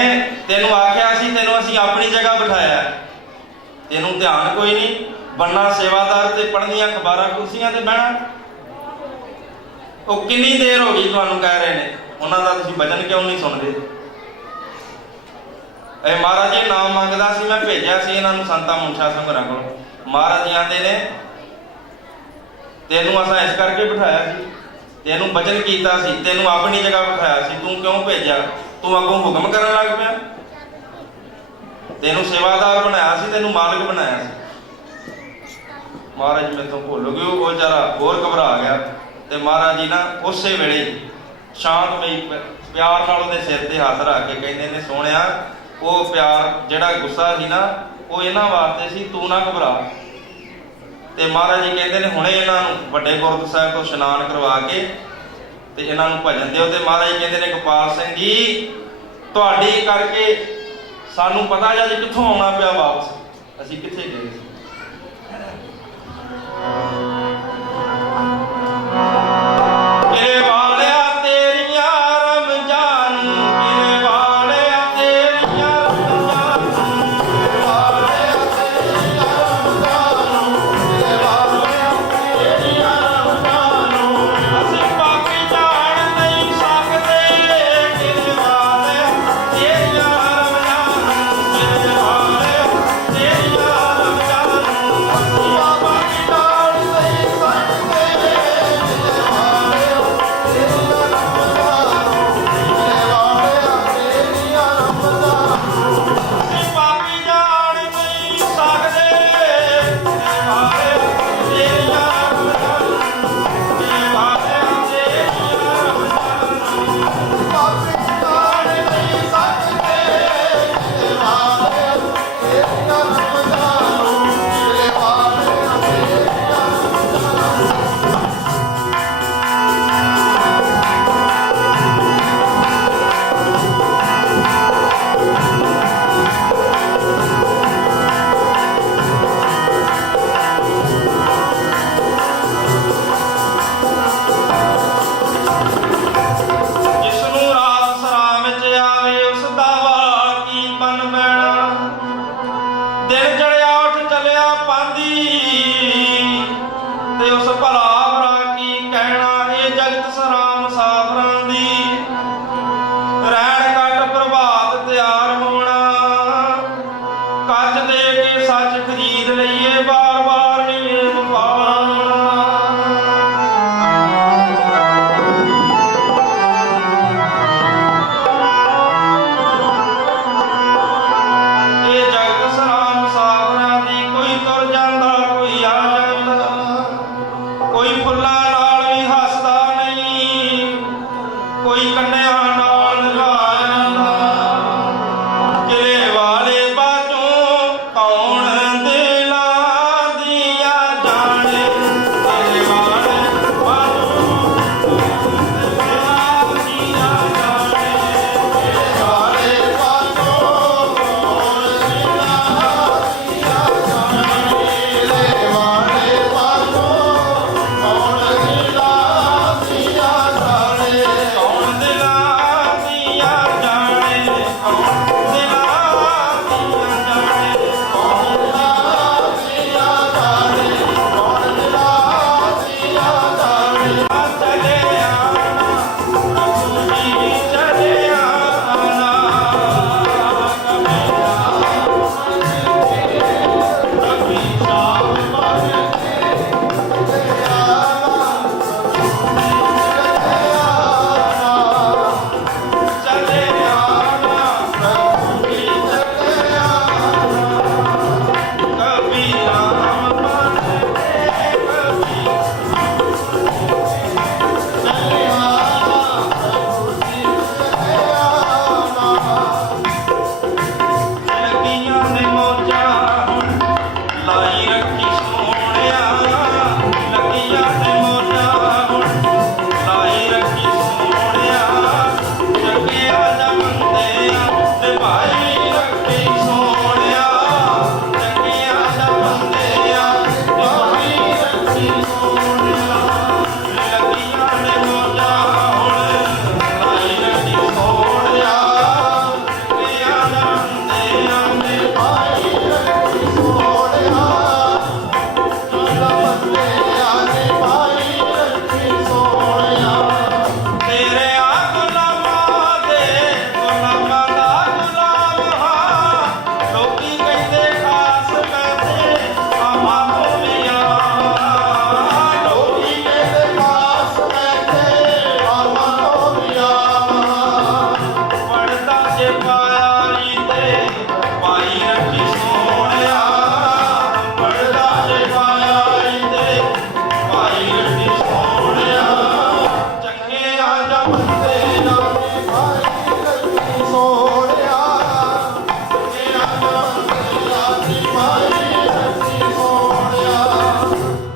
ਤੈਨੂੰ ਆਖਿਆ ਸੀ, ਤੈਨੂੰ ਅਸੀਂ ਆਪਣੀ ਜਗ੍ਹਾ ਬਿਠਾਇਆ, ਤੈਨੂੰ ਧਿਆਨ ਕੋਈ ਨਹੀਂ, ਬਣਨਾ ਸੇਵਾਦਾਰ ਤੇ ਪੜ੍ਹਨੀਆਂ ਅਖਬਾਰਾਂ ਕੁਰਸੀਆਂ ਤੇ ਬਹਿਣਾ। ਉਹ ਕਿੰਨੀ ਦੇਰ ਹੋ ਗਈ ਤੁਹਾਨੂੰ ਕਹਿ ਰਹੇ ਨੇ, ਉਹਨਾਂ ਦਾ ਤੁਸੀਂ ਵਚਨ ਕਿਉਂ ਨਹੀਂ ਸੁਣਦੇ? ਇਹ ਮਹਾਰਾਜ ਜੀ ਨਾਮ ਮੰਗਦਾ ਸੀ, ਮੈਂ ਭੇਜਿਆ ਸੀ ਇਹਨਾਂ ਨੂੰ ਸੰਤਾਂ ਮੁਨਸ਼ਾ ਸੰਗਰਾਂ ਕੋਲ। ਮਹਾਰਾਜ ਜੀ ਆਂਦੇ ਨੇ ਤੈਨੂੰ ਅਸਾਂ ਇਸ ਕਰਕੇ ਬਿਠਾਇਆ ਸੀ, ਤੈਨੂੰ ਵਚਨ ਕੀਤਾ ਸੀ, ਤੈਨੂੰ ਆਪਣੀ ਜਗ੍ਹਾ ਬਿਠਾਇਆ ਸੀ, ਤੂੰ ਕਿਉਂ ਭੇਜਿਆ? ਤੂੰ ਅੱਗੋਂ ਹੁਕਮ ਕਰਨ ਲੱਗ ਪਿਆ। ਤੈਨੂੰ ਸੇਵਾਦਾਰ ਬਣਾਇਆ ਸੀ, ਤੈਨੂੰ ਮਾਲਕ ਬਣਾਇਆ ਸੀ। ਮਹਾਰਾਜ ਮੈਥੋਂ ਭੁੱਲ ਗਏ। ਉਹ ਵਿਚਾਰਾ ਹੋਰ ਘਬਰਾ ਗਿਆ। ਤੇ ਮਹਾਰਾਜ ਜੀ ਨਾ ਉਸੇ ਵੇਲੇ ਸ਼ਾਂਤਮਈ ਪਿਆਰ ਨਾਲ ਉਹਦੇ ਸਿਰ ਤੇ ਹੱਥ ਰੱਖ ਕੇ ਕਹਿੰਦੇ ਨੇ ਸੋਹਣਿਆ, ਉਹ ਪਿਆਰ ਜਿਹੜਾ ਗੁੱਸਾ ਸੀ ਨਾ ਉਹ ਇਹਨਾਂ ਵਾਸਤੇ ਸੀ, ਤੂੰ ਨਾ ਘਬਰਾ। ਤੇ ਮਹਾਰਾਜ ਜੀ ਕਹਿੰਦੇ ਨੇ ਹੁਣੇ ਇਹਨਾਂ ਨੂੰ ਵੱਡੇ ਗੁਰਦੁਆਰਾ ਸਾਹਿਬ ਤੋਂ ਇਸ਼ਨਾਨ ਕਰਵਾ ਕੇ ਤੇ ਇਹਨਾਂ ਨੂੰ ਭਜਨ ਦਿਓ। ਤੇ ਮਹਾਰਾਜ ਜੀ ਕਹਿੰਦੇ ਨੇ ਗੋਪਾਲ ਸਿੰਘ ਜੀ ਤੁਹਾਡੀ ਕਰਕੇ ਸਾਨੂੰ ਪਤਾ ਜਾਂ ਕਿੱਥੋਂ ਆਉਣਾ ਪਿਆ ਵਾਪਸ, ਅਸੀਂ ਕਿੱਥੇ ਗਏ ਸੀ। ਤੇਰੀਆਂ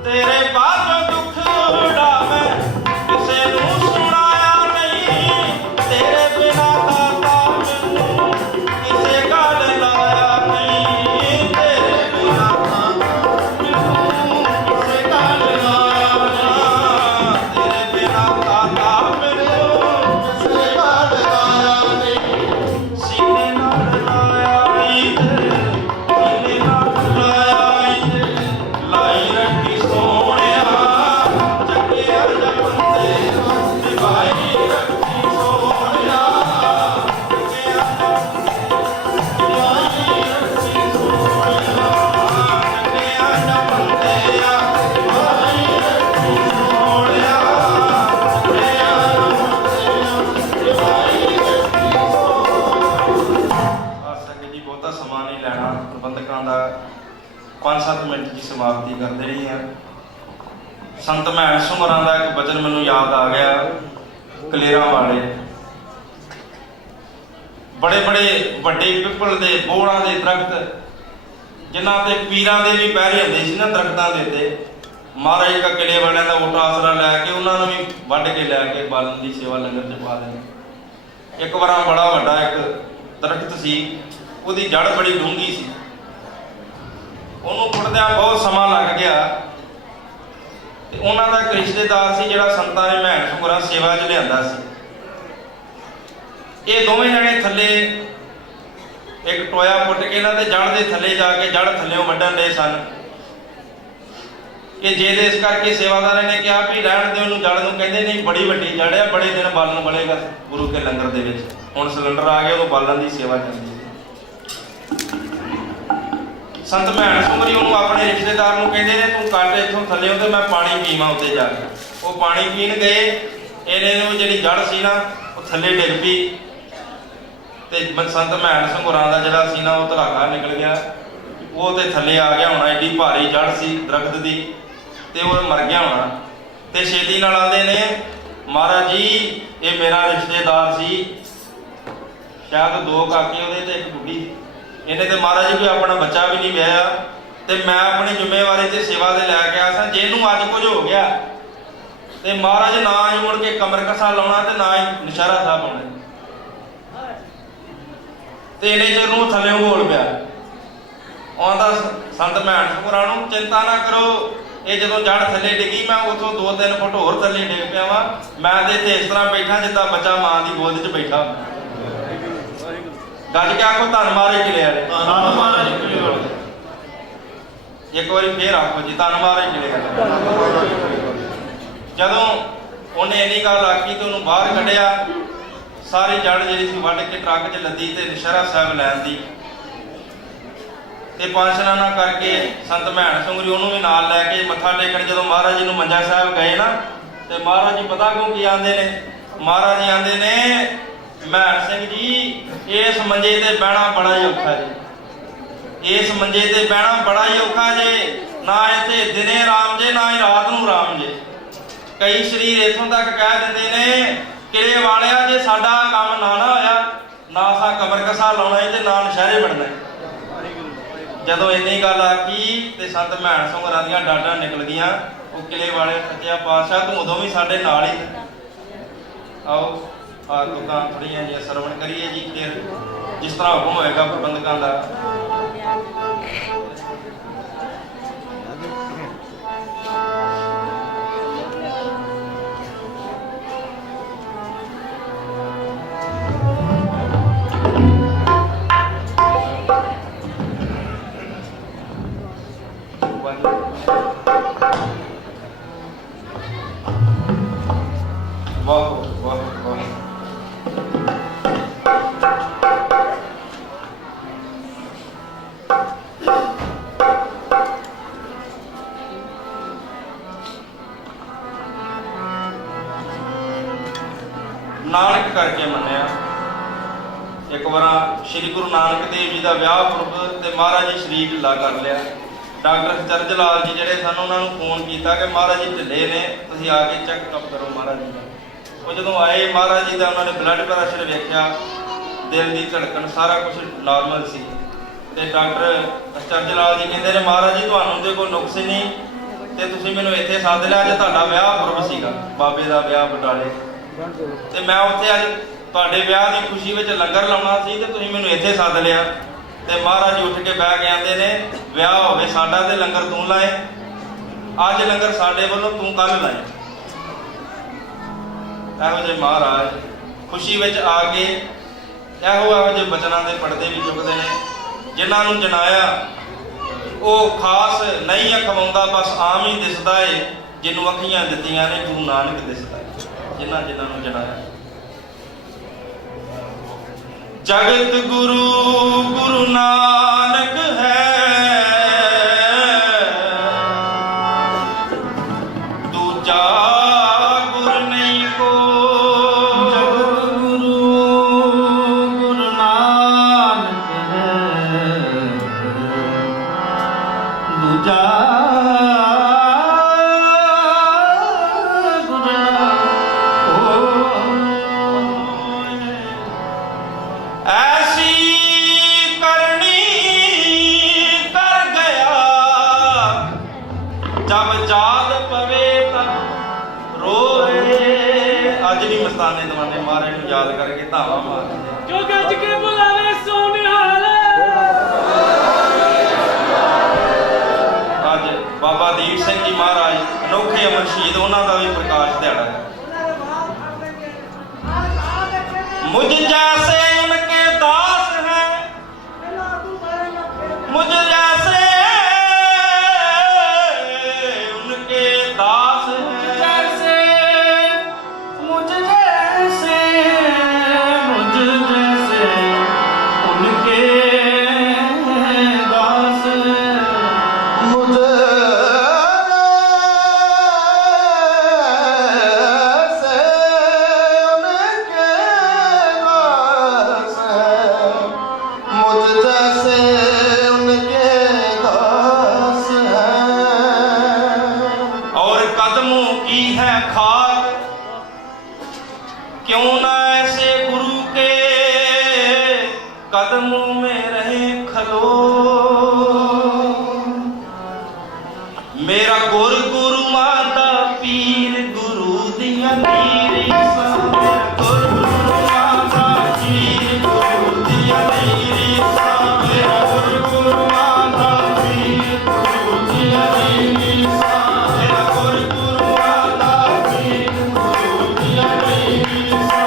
ਤੇਰੇ ਬਾਝੋਂ ਦੁੱਖ ਉਡਾਵੇਂ ਕਿਸੇ ਨੂੰ ਸੁਣਾਇਆ ਨਹੀਂ ਤੇਰੇ ਬਿਨਾ ਦਾਤਾ ਮੈਨੂੰ ਕਿਸੇ ਗੱਲ ਲਾਇਆ ਨਹੀਂ ਤੇਰੇ ਬਿਨਾ ਮੈਨੂੰ ਕਿਸੇ ਗੱਲ ਲਾਇਆ ਨਹੀਂ ਤੇਰੇ ਬਿਨਾ ਦਾਤਾ ਮੈਨੂੰ ਕਿਸੇ ਗੱਲ ਲਾਇਆ ਨਹੀਂ ਸੀਨੇ ਨਾਲ ਲਾਇਆ ਈ ਤੇਰੇ ਸੀਨੇ ਨਾਲ ਲਾਇਆ ਈ ਤੇਰੇ ਲਾਈ ਰੱਖੀ ਸੋਹਣਿਆ ਚੱਕਿਆ ਜਪੰਦੇ ਦਿਵਾਈ ਰੱਖੀ ਸੋਹਣਿਆ ਚੱਕਿਆ ਦਿਵਾਈ ਰੱਖੀ ਸੋਹਣਿਆ ਚੱਕਿਆ ਜਪੰਦੇ ਦਿਵਾਈ ਰੱਖੀ ਸੋਹਣਿਆ ਚੱਕਿਆ ਦਿਵਾਈ ਰੱਖੀ ਸੋਹਣਿਆ। ਸੰਗਤ ਜੀ ਬਹੁਤਾ ਸਮਾਂ ਨਹੀਂ ਲੈਣਾ ਪ੍ਰਬੰਧਕਾਂ ਦਾ 5-7 ਮਿੰਟ ਦੀ ਸਮਾਪਤੀ ਕਰਦੇ ਰਹੀ ਹੈ। ਸੰਤ ਮਹਿਣ ਸਿੰਘ ਹੋਰਾਂ ਦਾ ਇੱਕ ਬਚਨ ਮੈਨੂੰ ਯਾਦ ਆ ਗਿਆ ਕਲੇਰਾਂ ਵਾਲੇ ਬੜੇ ਵੱਡੇ ਪਿੱਪਲ ਦੇ ਬੋੜਾਂ ਦੇ ਦਰਖਤ ਜਿਨ੍ਹਾਂ ਤੇ ਪੀਰਾਂ ਦੇ ਵੀ ਪੈਰੇ ਹੁੰਦੇ ਸੀ ਨਾ ਦਰਖਤਾਂ ਦੇ ਉੱਤੇ ਮਹਾਰਾਜ ਦਾ ਕਿਲੇ ਵਾਲਿਆਂ ਦਾ ਓਟਾ ਆਸਰਾ ਲੈ ਕੇ ਉਹਨਾਂ ਨੂੰ ਵੀ ਵੱਢ ਕੇ ਲੈ ਕੇ ਬਾਲਣ ਦੀ ਸੇਵਾ ਲੰਗਰ ਚ ਪਾ ਦੇਣੀ। ਇੱਕ ਵਾਰ ਬੜਾ ਵੱਡਾ ਇੱਕ ਦਰਖਤ ਸੀ ਉਹਦੀ ਜੜ ਬੜੀ ਡੂੰਘੀ ਸੀ ਉਹਨੂੰ ਪੁੱਟਦਿਆਂ ਬਹੁਤ ਸਮਾਂ ਲੱਗ ਗਿਆ ਤੇ ਉਹਨਾਂ ਦਾ ਇੱਕ ਰਿਸ਼ਤੇਦਾਰ ਸੀ ਜਿਹੜਾ ਸੰਤਾਂ ਨੇ ਮਹਿਣ ਸਿੰਘ ਹੋਰਾਂ ਸੇਵਾ 'ਚ ਲਿਆਂਦਾ ਸੀ। ਇਹ ਦੋਵੇਂ ਜਣੇ ਥੱਲੇ ਇੱਕ ਟੋਇਆ ਪੁੱਟ ਕੇ ਇਹਨਾਂ ਦੇ ਜੜ ਦੇ ਥੱਲੇ ਜਾ ਕੇ ਜੜ ਥੱਲਿਓਂ ਵੱਢਣ ਦੇ ਸਨ ਕਿ ਜੇ ਦੇ ਇਸ ਕਰਕੇ ਸੇਵਾਦਾਰਾਂ ਨੇ ਕਿਹਾ ਵੀ ਰਹਿਣ ਦੇ ਉਹਨੂੰ ਜੜ ਨੂੰ ਕਹਿੰਦੇ ਨਹੀਂ ਬੜੀ ਵੱਡੀ ਜੜ ਆ ਬੜੇ ਦਿਨ ਬਾਲਣ ਬਲੇਗਾ ਗੁਰੂ ਕੇ ਲੰਗਰ ਦੇ ਵਿੱਚ। ਹੁਣ ਸਿਲੰਡਰ ਆ ਗਿਆ ਉਦੋਂ ਬਾਲਣ ਦੀ ਸੇਵਾ ਚੱਲਦੀ ਸੀ। ਸੰਤ ਮਹਿਣ ਸਿੰਘ ਜੀ ਉਹਨੂੰ ਆਪਣੇ ਰਿਸ਼ਤੇਦਾਰ ਨੂੰ ਕਹਿੰਦੇ ਨੇ ਤੂੰ ਕੱਟ ਇੱਥੋਂ ਥੱਲਿਓਂ ਤੇ ਮੈਂ ਪਾਣੀ ਪੀਵਾਂ ਉੱਤੇ ਜਾ ਕੇ। ਉਹ ਪਾਣੀ ਪੀਣ ਗਏ ਇਹਨੇ ਨੂੰ ਜਿਹੜੀ ਜੜ ਸੀ ਨਾ ਉਹ ਥੱਲੇ ਡਿੱਗ ਪਈ ਤੇ ਸੰਤ ਮਹਿਣ ਸਿੰਘ ਹੋਰਾਂ ਦਾ ਜਿਹੜਾ ਸੀ ਨਾ ਉਹ ਧੜਾਕਾ ਨਿਕਲ ਗਿਆ ਉਹ ਤੇ ਥੱਲੇ ਆ ਗਿਆ ਹੋਣਾ। ਐਡੀ ਭਾਰੀ ਜੜ ਸੀ ਦਰਖਤ ਦੀ ਤੇ ਉਹ ਮਰ ਗਿਆ ਹੋਣਾ ਤੇ ਛੇਤੀ ਨਾਲ ਆਉਂਦੇ ਨੇ ਮਹਾਰਾਜ ਜੀ ਇਹ ਮੇਰਾ ਰਿਸ਼ਤੇਦਾਰ ਸੀ ਸ਼ਾਇਦ 2 ਕਾਕੇ ਉਹਦੇ ਤੇ ਇੱਕ ਬੁੱਢੀ ਇਹਨੇ ਤੇ ਮਹਾਰਾਜ ਜੀ ਕੋਈ ਆਪਣਾ ਬੱਚਾ ਵੀ ਨਹੀਂ ਵਿਆਹਿਆ ਤੇ ਮੈਂ ਆਪਣੀ ਜ਼ਿੰਮੇਵਾਰੀ ਤੇ ਸੇਵਾ ਦੇ ਲੈ ਕੇ ਆਇਆ ਸਾਂ ਜੇ ਇਹਨੂੰ ਅੱਜ ਕੁਝ ਹੋ ਗਿਆ ਤੇ ਮਹਾਰਾਜ ਨਾ ਹੀ ਮੁੜ ਕੇ ਕਮਰ ਕਸਾ ਲਾਉਣਾ ਤੇ ਨਾ ਹੀ ਨਸ਼ਹਿਰਾ ਸਾਹਿਬ ਆਉਣਾ ਤੇ ਇਹਨੇ ਚਿਰ ਨੂੰ ਥੱਲੇ ਘੋਲ ਪਿਆ। ਆਉਂਦਾ ਸੰਤ ਮਹਿਣ ਸਿੰਘ ਹੋਰਾਂ ਨੂੰ ਚਿੰਤਾ ਨਾ ਕਰੋ ਇਹ ਜਦੋਂ ਜੜ ਥੱਲੇ ਡਿੱਗੀ ਮੈਂ ਉਥੋਂ 2-3 ਫੁੱਟ ਹੋਰ ਥੱਲੇ ਡਿੱਗ ਪਿਆ ਵਾਂ ਮੈਂ ਤੇ ਇੱਥੇ ਇਸ ਤਰ੍ਹਾਂ ਬੈਠਾ ਜਿੱਦਾਂ ਬੱਚਾ ਮਾਂ ਦੀ ਗੋਦ 'ਚ ਬੈਠਾ। ਗੱਜ ਕੇ ਆਖੋ ਧੰਨ ਮਹਾਰਾਜ ਕਿਲੇ ਵਾਲੇ ਧੰਨ ਮਹਾਰਾਜ ਕਿਲੇ ਵਾਲੇ ਇੱਕ ਵਾਰੀ ਫੇਰ ਆਖੋ ਜੀ ਧੰਨ ਮਹਾਰਾਜ ਕਿਲੇ ਵਾਲੇ। ਜਦੋਂ ਉਹਨੇ ਇੰਨੀ ਗੱਲ ਆਖੀ ਤੇ ਉਹਨੂੰ ਬਾਹਰ ਕੱਢਿਆ ਸਾਰੀ ਜੜ ਜਿਹੜੀ ਸੀ ਵੱਢ ਕੇ ਟਰੱਕ 'ਚ ਲੱਦੀ ਤੇ ਨਸ਼ਹਿਰਾ ਸਾਹਿਬ ਲੈਣ ਦੀ ਤੇ ਪੰਜ ਇਸ਼ਨਾਨਾਂ ਕਰਕੇ ਸੰਤ ਮਹਿਣ ਸਿੰਘ ਜੀ ਉਹਨੂੰ ਵੀ ਨਾਲ ਲੈ ਕੇ ਮੱਥਾ ਟੇਕਣ ਜਦੋਂ ਮਹਾਰਾਜ ਜੀ ਨੂੰ ਮੰਜਾ ਸਾਹਿਬ ਗਏ ਨਾ ਤੇ ਮਹਾਰਾਜ ਜੀ ਪਤਾ ਕਿਉਂ ਕੀ ਆਂਦੇ ਨੇ ਮਹਾਰਾਜ ਜੀ ਆਂਦੇ ਨੇ ਮਹਿਣ ਸਿੰਘ ਜੀ ਇਸ ਮੰਜੇ ਤੇ ਬਹਿਣਾ ਬੜਾ ਹੀ ਔਖਾ ਜੀ ਇਸ ਮੰਜੇ ਤੇ ਬਹਿਣਾ ਬੜਾ ਹੀ ਔਖਾ ਜੇ ਨਾ ਇੱਥੇ ਦਿਨੇ ਆਰਾਮ ਜੇ ਨਾ ਹੀ ਰਾਤ ਨੂੰ ਆਰਾਮ ਜੇ। ਕਈ ਸਰੀਰ ਇੱਥੋਂ ਤੱਕ ਕਹਿ ਦਿੰਦੇ ਨੇ ਕਿਲੇ ਵਾਲਿਆ ਜੇ ਸਾਡਾ ਕੰਮ ਨਾ ਹੋਇਆ ਨਾ ਅਸਾਂ ਕਮਰ ਕਸਾ ਲਾਉਣਾ ਤੇ ਨਾ ਨਸ਼ਹਿਰੇ ਵੜਨਾ। ਜਦੋਂ ਇੰਨੀ ਗੱਲ ਆਖੀ ਤੇ ਸੰਤ ਮਹਿਣ ਸਿੰਘ ਹੋਰਾਂ ਦੀਆਂ ਡਾਡਾਂ ਨਿਕਲ ਗਈਆਂ ਉਹ ਕਿਲੇ ਵਾਲੇ ਸੱਚਿਆ ਪਾਤਸ਼ਾਹ ਤੂੰ ਉਦੋਂ ਵੀ ਸਾਡੇ ਨਾਲ ਹੀ। ਆਓ ਆ ਦੁਕਾਨ ਥੋੜੀਆਂ ਜਿਹੀਆਂ ਸਰਵਣ ਕਰੀਏ ਜੀ ਫਿਰ ਜਿਸ ਤਰ੍ਹਾਂ ਹੁਕਮ ਹੋਏਗਾ ਪ੍ਰਬੰਧਕਾਂ ਦਾ। ਵਾਹ ਵਾਹ ਵਾਹ ਨਾਨਕ ਕਰਕੇ ਮੰਨਿਆ। ਇੱਕ ਵਾਰ ਸ੍ਰੀ ਗੁਰੂ ਨਾਨਕ ਦੇਵ ਜੀ ਦਾ ਵਿਆਹ ਪੁਰਬ ਤੇ ਮਹਾਰਾਜ ਜੀ ਸ਼ਰੀਕ ਲਾ ਕਰ ਲਿਆ। ਡਾਕਟਰ ਚਰਜ ਲਾਲ ਜੀ ਜਿਹੜੇ ਸਨ ਉਹਨਾਂ ਨੂੰ ਫੋਨ ਕੀਤਾ ਕਿ ਮਹਾਰਾਜ ਜੀ ਢਿੱਲੇ ਨੇ ਤੁਸੀਂ ਆ ਕੇ ਚੈੱਕਅਪ ਕਰੋ ਮਹਾਰਾਜ ਜੀ ਦਾ। ਉਹ ਜਦੋਂ ਆਏ ਮਹਾਰਾਜ ਜੀ ਦਾ ਉਹਨਾਂ ਨੇ ਬਲੱਡ ਪ੍ਰੈਸ਼ਰ ਵੇਖਿਆ, ਦਿਲ ਦੀ ਧੜਕਣ ਸਾਰਾ ਕੁਝ ਨਾਰਮਲ ਸੀ। ਤੇ ਡਾਕਟਰ ਅਚਰਜ ਲਾਲ ਜੀ ਕਹਿੰਦੇ ਨੇ ਮਹਾਰਾਜ ਜੀ ਤੁਹਾਨੂੰ ਤੇ ਕੋਈ ਨੁਕਸ ਨਹੀਂ ਤੇ ਤੁਸੀਂ ਮੈਨੂੰ ਇੱਥੇ ਸੱਦ ਲਿਆ। ਅੱਜ ਤੁਹਾਡਾ ਵਿਆਹ ਪੁਰਬ ਸੀਗਾ, ਬਾਬੇ ਦਾ ਵਿਆਹ ਬਟਾਲੇ, ਤੇ ਮੈਂ ਉੱਥੇ ਅੱਜ ਤੁਹਾਡੇ ਵਿਆਹ ਦੀ ਖੁਸ਼ੀ ਵਿੱਚ ਲੰਗਰ ਲਾਉਣਾ ਸੀ ਤੇ ਤੁਸੀਂ ਮੈਨੂੰ ਇੱਥੇ ਸੱਦ ਲਿਆ। ਤੇ ਮਹਾਰਾਜ ਜੀ ਉੱਠ ਕੇ ਬਹਿ ਕੇ ਆਂਦੇ ਨੇ ਵਿਆਹ ਹੋਵੇ ਸਾਡਾ ਤੇ ਲੰਗਰ ਤੂੰ ਲਾਏ, ਅੱਜ ਲੰਗਰ ਸਾਡੇ ਵੱਲੋਂ ਤੂੰ ਕੱਲ ਲਾਏ। ਇਹੋ ਜਿਹੇ ਮਹਾਰਾਜ ਖੁਸ਼ੀ ਵਿੱਚ ਆ ਕੇ ਇਹੋ ਜਿਹੇ ਬਚਨਾਂ ਦੇ ਪਰਦੇ ਵੀ ਚੁੱਕਦੇ ਨੇ। ਜਿਨ੍ਹਾਂ ਨੂੰ ਜਨਾਇਆ ਉਹ ਖਾਸ ਨਹੀਂ ਅਖਵਾਉਂਦਾ, ਬਸ ਆਮ ਹੀ ਦਿਸਦਾ ਏ। ਜਿਹਨੂੰ ਅੱਖੀਆਂ ਦਿੱਤੀਆਂ ਨੇ ਗੁਰੂ ਨਾਨਕ ਦਿਸਦਾ ਏ। ਜਿਨ੍ਹਾਂ ਨੂੰ ਜਨਾਇਆ ਜਗਤ ਗੁਰੂ ਗੁਰੂ ਨਾਨਕ ਹੈ, ਦੂਜਾ ਗੁਰ ਨਹੀਂ ਕੋ। ਜਗਤ ਗੁਰੂ ਗੁਰੂ ਨਾਨਕ ਹੈ, ਦੂਜਾ ਮਸਤਾਨੇ ਦਵਾਨੇ ਮਹਾਰਾਜ ਨੂੰ ਯਾਦ ਕਰਕੇ ਧਾਵਾ ਮਾਰਦੇ ਜੋ ਗੱਜ ਕੇ ਬੁਲਾਵੇ ਸੋ ਨਿਹਾਲ। ਅੱਜ ਬਾਬਾ ਦੀਪ ਸਿੰਘ ਜੀ ਮਹਾਰਾਜ ਅਨੋਖੇ ਅਮਰ ਸ਼ਹੀਦ, ਉਹਨਾਂ ਦਾ ਵੀ ਪ੍ਰਕਾਸ਼ ਦਿਹਾੜਾ ਹੈ। ਮੁਝ ਜੈਸੇ ਉਨਕੇ ਦਾਸ ਹੈ, ਮੁਝ ਜੈਸੇ ਉਨਕੇ ਦਾਸ ਹੈ, क्यों ना ऐसे गुरु के कदमों में रहे खलो। मेरा गुरु गुरु माता पीर गुरु दिया नीरी सा, मेरा गुरु गुरु माता पीर गुरु दिया नीरी सा, मेरा गुरु गुरु माता पीर गुरु दिया नीरी सा, मेरा गुरु गुरु माता पीर गुरु दिया नीरी सा।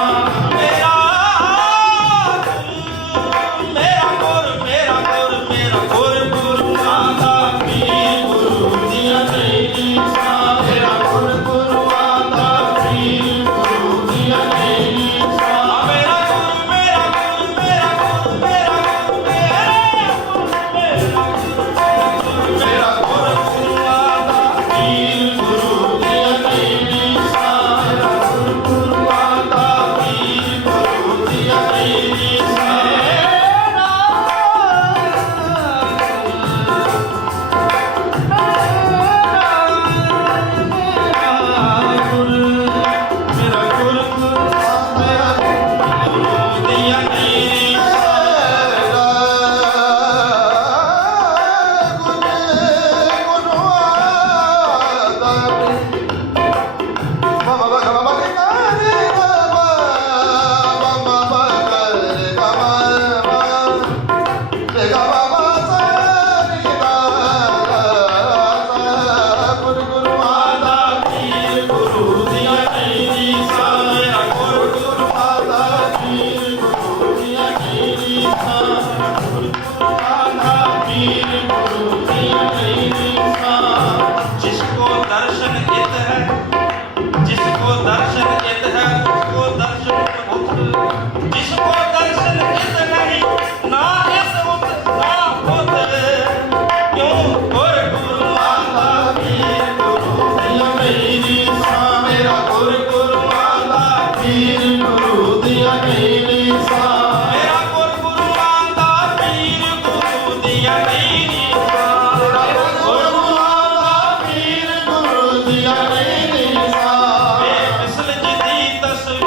ਤਸਵੀਰ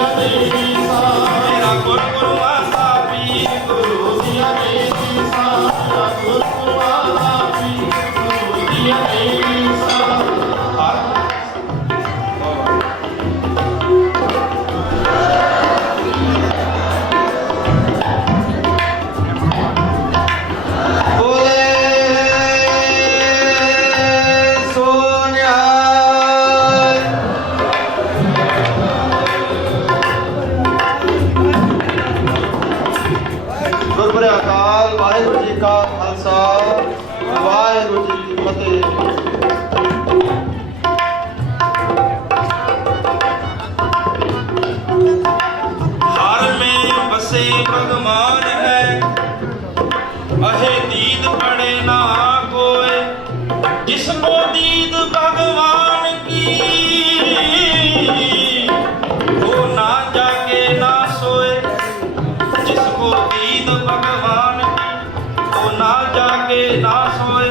ਦੀਆਂ ਨਹੀਂ ਰੀਸਾਂ ਮੇਰਾ ਗੁਰੂਆਂ ਦਾ ਪੀਰ ਗੁਰੂ ਦੀਆਂ ਨਹੀਂ ਰੀਸਾਂ ਮੇਰਾ ਗੁਰੂਆਂ ਦਾ ਪੀਰ ਗੁਰੂ ਦੀਆਂ ਨਹੀਂ ਰੀਸਾਂ ਵਾਹਿਗੁਰੂ ਜੀ ਕਾ ਖਾਲਸਾ ਵਾਹਿਗੁਰੂ ਜੀ ਕੀ ਫਤਿਹ। हर में बसे भगवान है अहे दीद पड़े ना कोय जिसको दीद भगवान की वो ना जागे ना सोए जिसको दीद भगवान की वो ना जागे ना सोए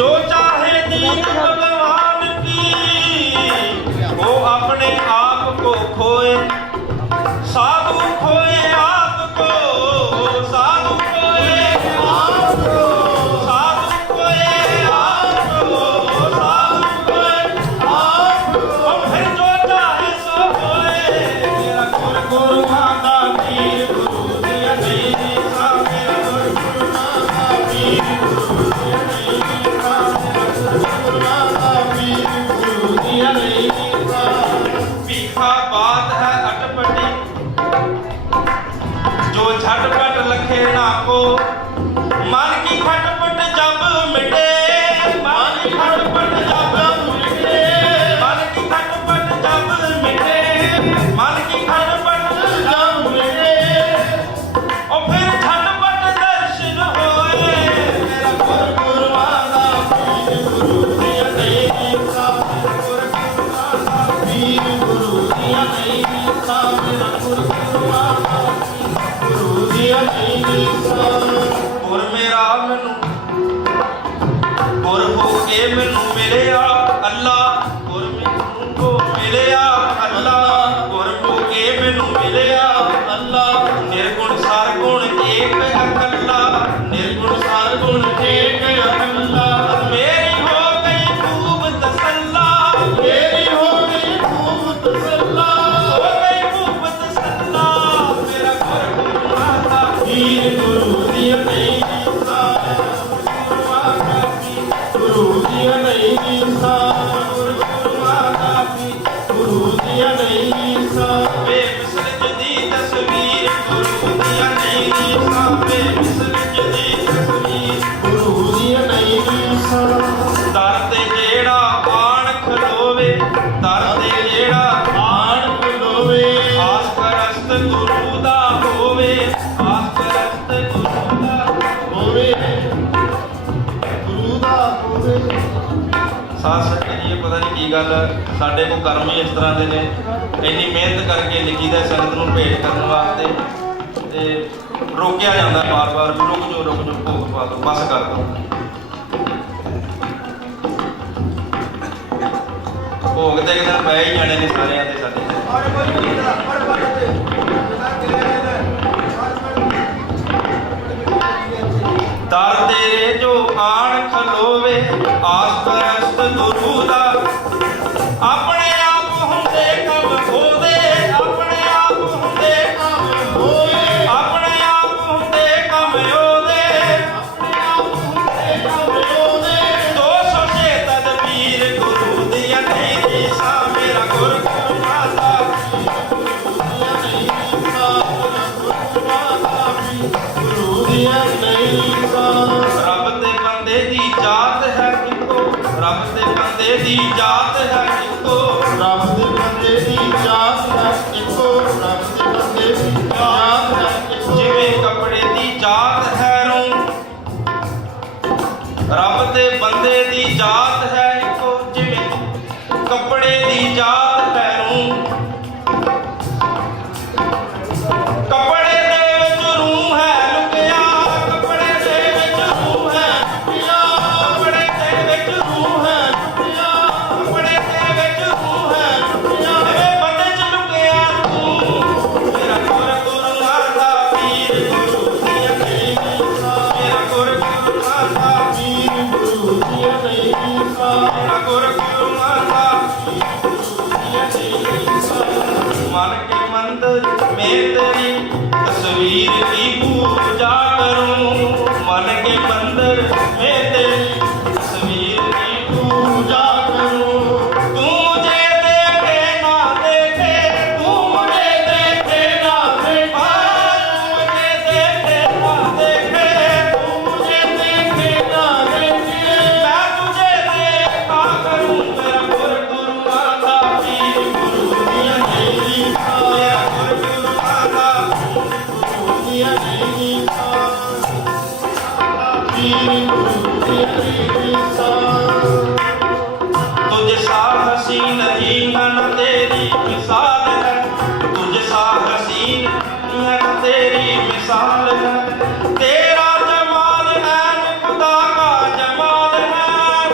जो चाहे दीद भगवान की वो अपने आप को खोए साधु खोए आपको साधु खोए आपको साधु खोए आपको साधु खोए आपको फिर जो चाहे सो होए मेरा गुरु माता पीर गुरु दिया नहीं रीसा मेरा गुरु माता पीर गुरु दिया नहीं रीसा मेरा गुरु माता पीर गुरु दिया नहीं रीसा पीखा बात है अटपटी जो झटपट लखे ना को मन की खटपट जब मिटे मन की खटपट जब मिटे मन की खटपट जब मिटे मन की खटपट जब मिटे और फिर झटपट दर्शन होए मेरा गुरु माता पीर गुरु दिया नहीं रीसा पीर गुरु दिया नहीं रीसा मेरा गुरु माता गुरु दिया नहीं रीसा गुर मेरा मैनू गुर हो के मैनू मिलिया अल्लाह गुर मैनू को मिलिया अल्लाह गुर हो के मैनू मिलिया अल्लाह निर्गुण सरगुण एक अकल्ला निर्गुण सरगुण एक अकल्ला मेरी हो गई खूब तसल्ला मेरी हो गई खूब तसल्ला हो गई खूब तसल्ला मेरा गुरु माता पीर गुरु दिया नहीं रीसा गुरु माता पीर गुरु दिया नहीं रीसा गुरु माता पीर गुरु दिया नहीं रीसा बेमिसल दी तस्वीर गुरु दिया नहीं रीसा बेमिसल दी तस्वीर गुरु दिया नहीं रीसा दर ते जेड़ा आण खलोवे दर ते जेड़ा ਆਣ ਖਲੋਵੇ आस परस्त गुरु दा होवे आस परस्त गुरु दा ਹੋਵੇ ਗੁਰੂ ਦਾ ਹੋਵੇ ਸਾਧ ਸੰਗਤ ਜੀ ਇਹ ਪਤਾ ਨਹੀਂ ਕੀ ਗੱਲ ਸਾਡੇ ਕੋਲ ਕਰਮ ਹੀ ਇਸ ਤਰ੍ਹਾਂ ਦੇ ਨੇ ਇੰਨੀ ਮਿਹਨਤ ਕਰਕੇ ਲਿਖੀਦਾ ਸੰਗਤ ਨੂੰ ਭੇਟ ਕਰਨ ਵਾਸਤੇ ਤੇ ਰੋਕਿਆ ਜਾਂਦਾ ਬਾਰ-ਬਾਰ ਵੀ ਰੁਕ ਜੋ ਭੋਗ ਪਾ ਦੋ ਬਸ ਕਰ ਦੋ ਭੋਗ ਤੇ ਇੱਕ ਦਿਨ ਪੈ ਹੀ ਜਾਣੇ ਨੇ ਸਾਰਿਆਂ ਦੇ ਸਾਡੇ ਦਰ ਤੇਰੇ ਜੋ ਆਣ ਖਲੋਵੇ ਆਸ ਪਰਸਤ ਗੁਰੂ ਦਾ ਆਪਣੇ ਆਪ ਹੁੰਦੇ ਕੰਮ ਹੋਦੇ ਆਪਣੇ ਆਪ ਹੁੰਦੇ ਕੰਮ ਹੋਏ ਆਪਣੇ ਆਪ ਹੁੰਦੇ ਕੰਮ ਹੋਦੇ ਆਪਣੇ ਆਪ ਹੁੰਦੇ ਕੰਮ ਹੋਦੇ 206 ਤਦਬੀਰ ਗੁਰੂ ਦੀਆਂ ਨਹੀਂ ਰੀਸਾਂ ਮੇਰਾ ਗੁਰੂ ਮਾਤਾ ਗੁਰੂ ਦੀਆਂ ਨਹੀਂ ਰੀਸਾਂ ਰੱਬ ਤੇ ਬੰਦੇ ਦੀ ਜਾਤ ਹੈ ਇੱਕੋ ਰੱਬ ਤੇ ਬੰਦੇ ਦੀ ਜਾਤ ਹੈ ਇੱਕੋ मंदिर में तेरी तस्वीर की पूजा करूं, मन के मंदिर में तेरी तस्वीर की पूजा करूं। तू मुझे देखे ना देखे, तू मुझे देखे ना देखे, तू मुझे देखे ना देखे, तू मुझे देखे ना देखे, मैं तुझे देखा करूं। मेरा गुरु माता पीर गुरु दिया मेरी, मेरा गुरु माता गुरु दिया मेरी, पीर गुरु दिया मेरी। तुझ सा हसीन जीवन तेरी मिसाल है, तुझ सा हसीन जीवन तेरी मिसाल है। तेरा जमाल है खुदा का जमाल है,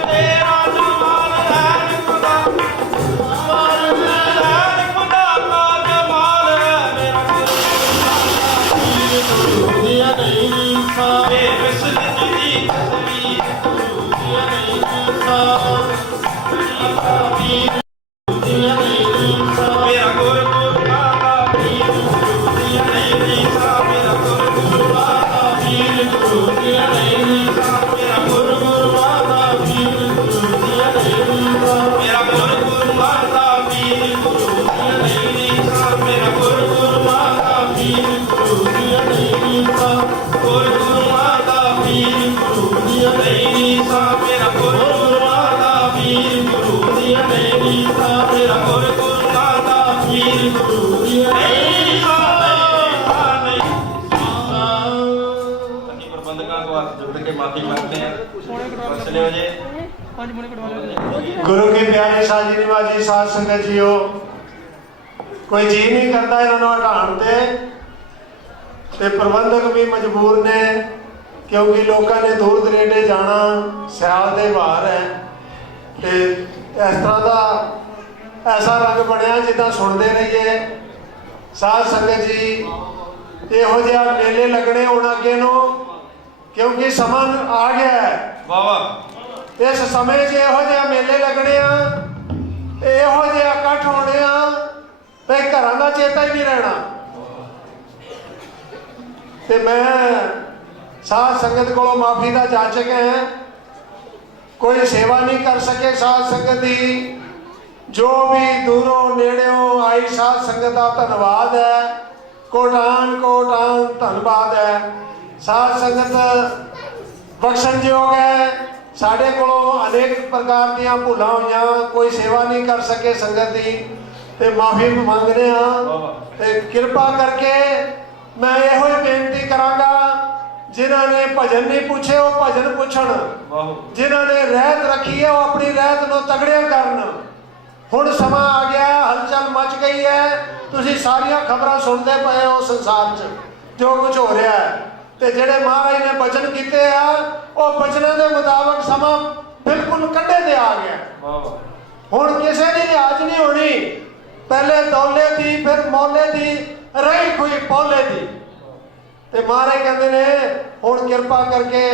तेरा जमाल है खुदा जमाल है, खुदा का जमाल है। मेरा गुरु दिया नहीं था, बेमिसल तुझी तस्वीर गुरु दिया नहीं था, मेरा गुरु माता पीर गुरु दिया नहीं था, मेरा गुरु माता पीर गुरु दिया नहीं था, मेरा गुरु माता पीर गुरु दिया नहीं था, मेरा गुरु माता पीर गुरु दिया नहीं था, मेरा गुरु माता पीर गुरु दिया नहीं था, गुरु माता पीर गुरु दिया नहीं था, मेरा गुरु माता पीर गुरु दिया नहीं था, मेरा गुरु माता पीर गुरु दिया नहीं था। ताकि प्रबंधकों को हाथ जोड़ के माफी मांगते हैं। फैसले हो जाए। गुरु के प्यारे साजी निवाजी साध संगत जीओ, कोई जी नहीं करता इन्होंने हटाने ते प्रबंधक भी मजबूर ने, क्योंकि लोगों ने दूर दरेडे जाना, सियाल दे बाहर है ते इस तरह का ऐसा रंग बनया जिदा सुनते रहिए। साध संगत जी इहो जिहा मेले लगने हुण अगे नूं, क्योंकि समा आ गया है। वाह वाह। इस समय च इहो जिहा मेले लगने आ, इहो जिहा इकट्ठ होने आ ते घरां दा चेता ही नहीं रहना। ते मैं साध संगत को माफी का जाचक है, कोई सेवा नहीं कर सके साध संगत की। जो भी दूरों नेड़ों आई साध संगत का धन्यवाद है, कोटान कोटान धन्यवाद है। साध संगत बख्शणयोग है, साढ़े को अनेक प्रकार दियां भूलां होईयां, कोई सेवा नहीं कर सके संगत की ते माफी मंगने ते कृपा करके मैं यहो बेनती करांगा, जिन्होंने भजन नहीं पूछे वो भजन पूछण, जिन्होंने रहत रखी है वो अपनी रहत नूं तगड़िया करन। हुण समा आ गया, हलचल मच गई है, तुसीं सारियां खबरां सुनते पे हो संसार च जो कुछ हो रहा है। ते जेड़े महाराज ने वचन कीते आ, वो वचनां दे मुताबक समा बिल्कुल कड्डे ते आ गया। हुण किसी की लिहाज नहीं होनी, पहले दौले दी फिर मौले दी रही कोई पौले दी। ते महाराज कहते ने हुण किरपा करके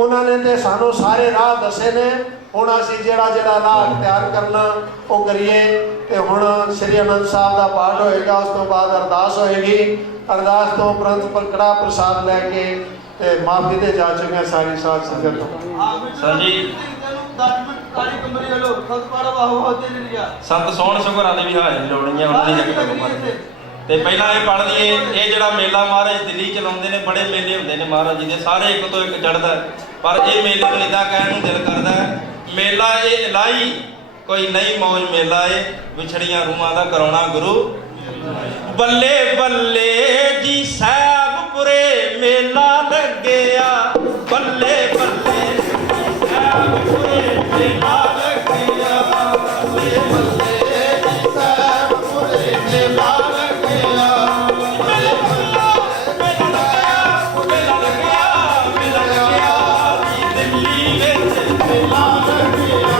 उन्होंने ते सानू सारे राह दसे ने, हुण असीं जेड़ा जेड़ा राह अख्तियार करना वो करिए। ते हुण श्री आनंद साहब का पाठ होएगा, उस तो बाद अरदास होएगी। अरदास तो उपरंत पर कड़ा प्रसाद लैके ते माफी दे जाचक है सारी साध संगत। सर जी संत सोहण सुघरा ने भी हाज़री लाउणी है, उन्होंने जग ते पहला ये पढ़ लईए। ये जिहड़ा मेला महाराज दिल्ली च लाउंदे ने, बड़े मेले हुंदे ने महाराज जी दे, सारे एक तो एक चढ़दा, पर ये मेले नूं इदां कहण नूं दिल करदा है मेला ये इलाही कोई नई मौज मेला है, विछड़ियां रूहां दा कराउणा गुरु। बल्ले बल्ले जी साहबपुरे मेला लगया, बल्ले बल्ले जी साहबपुरे मेला लगया, बल्ले बल्ले जी साहबपुरे मेला लगया, मेला लगया दिल्ली विच मेला लगया,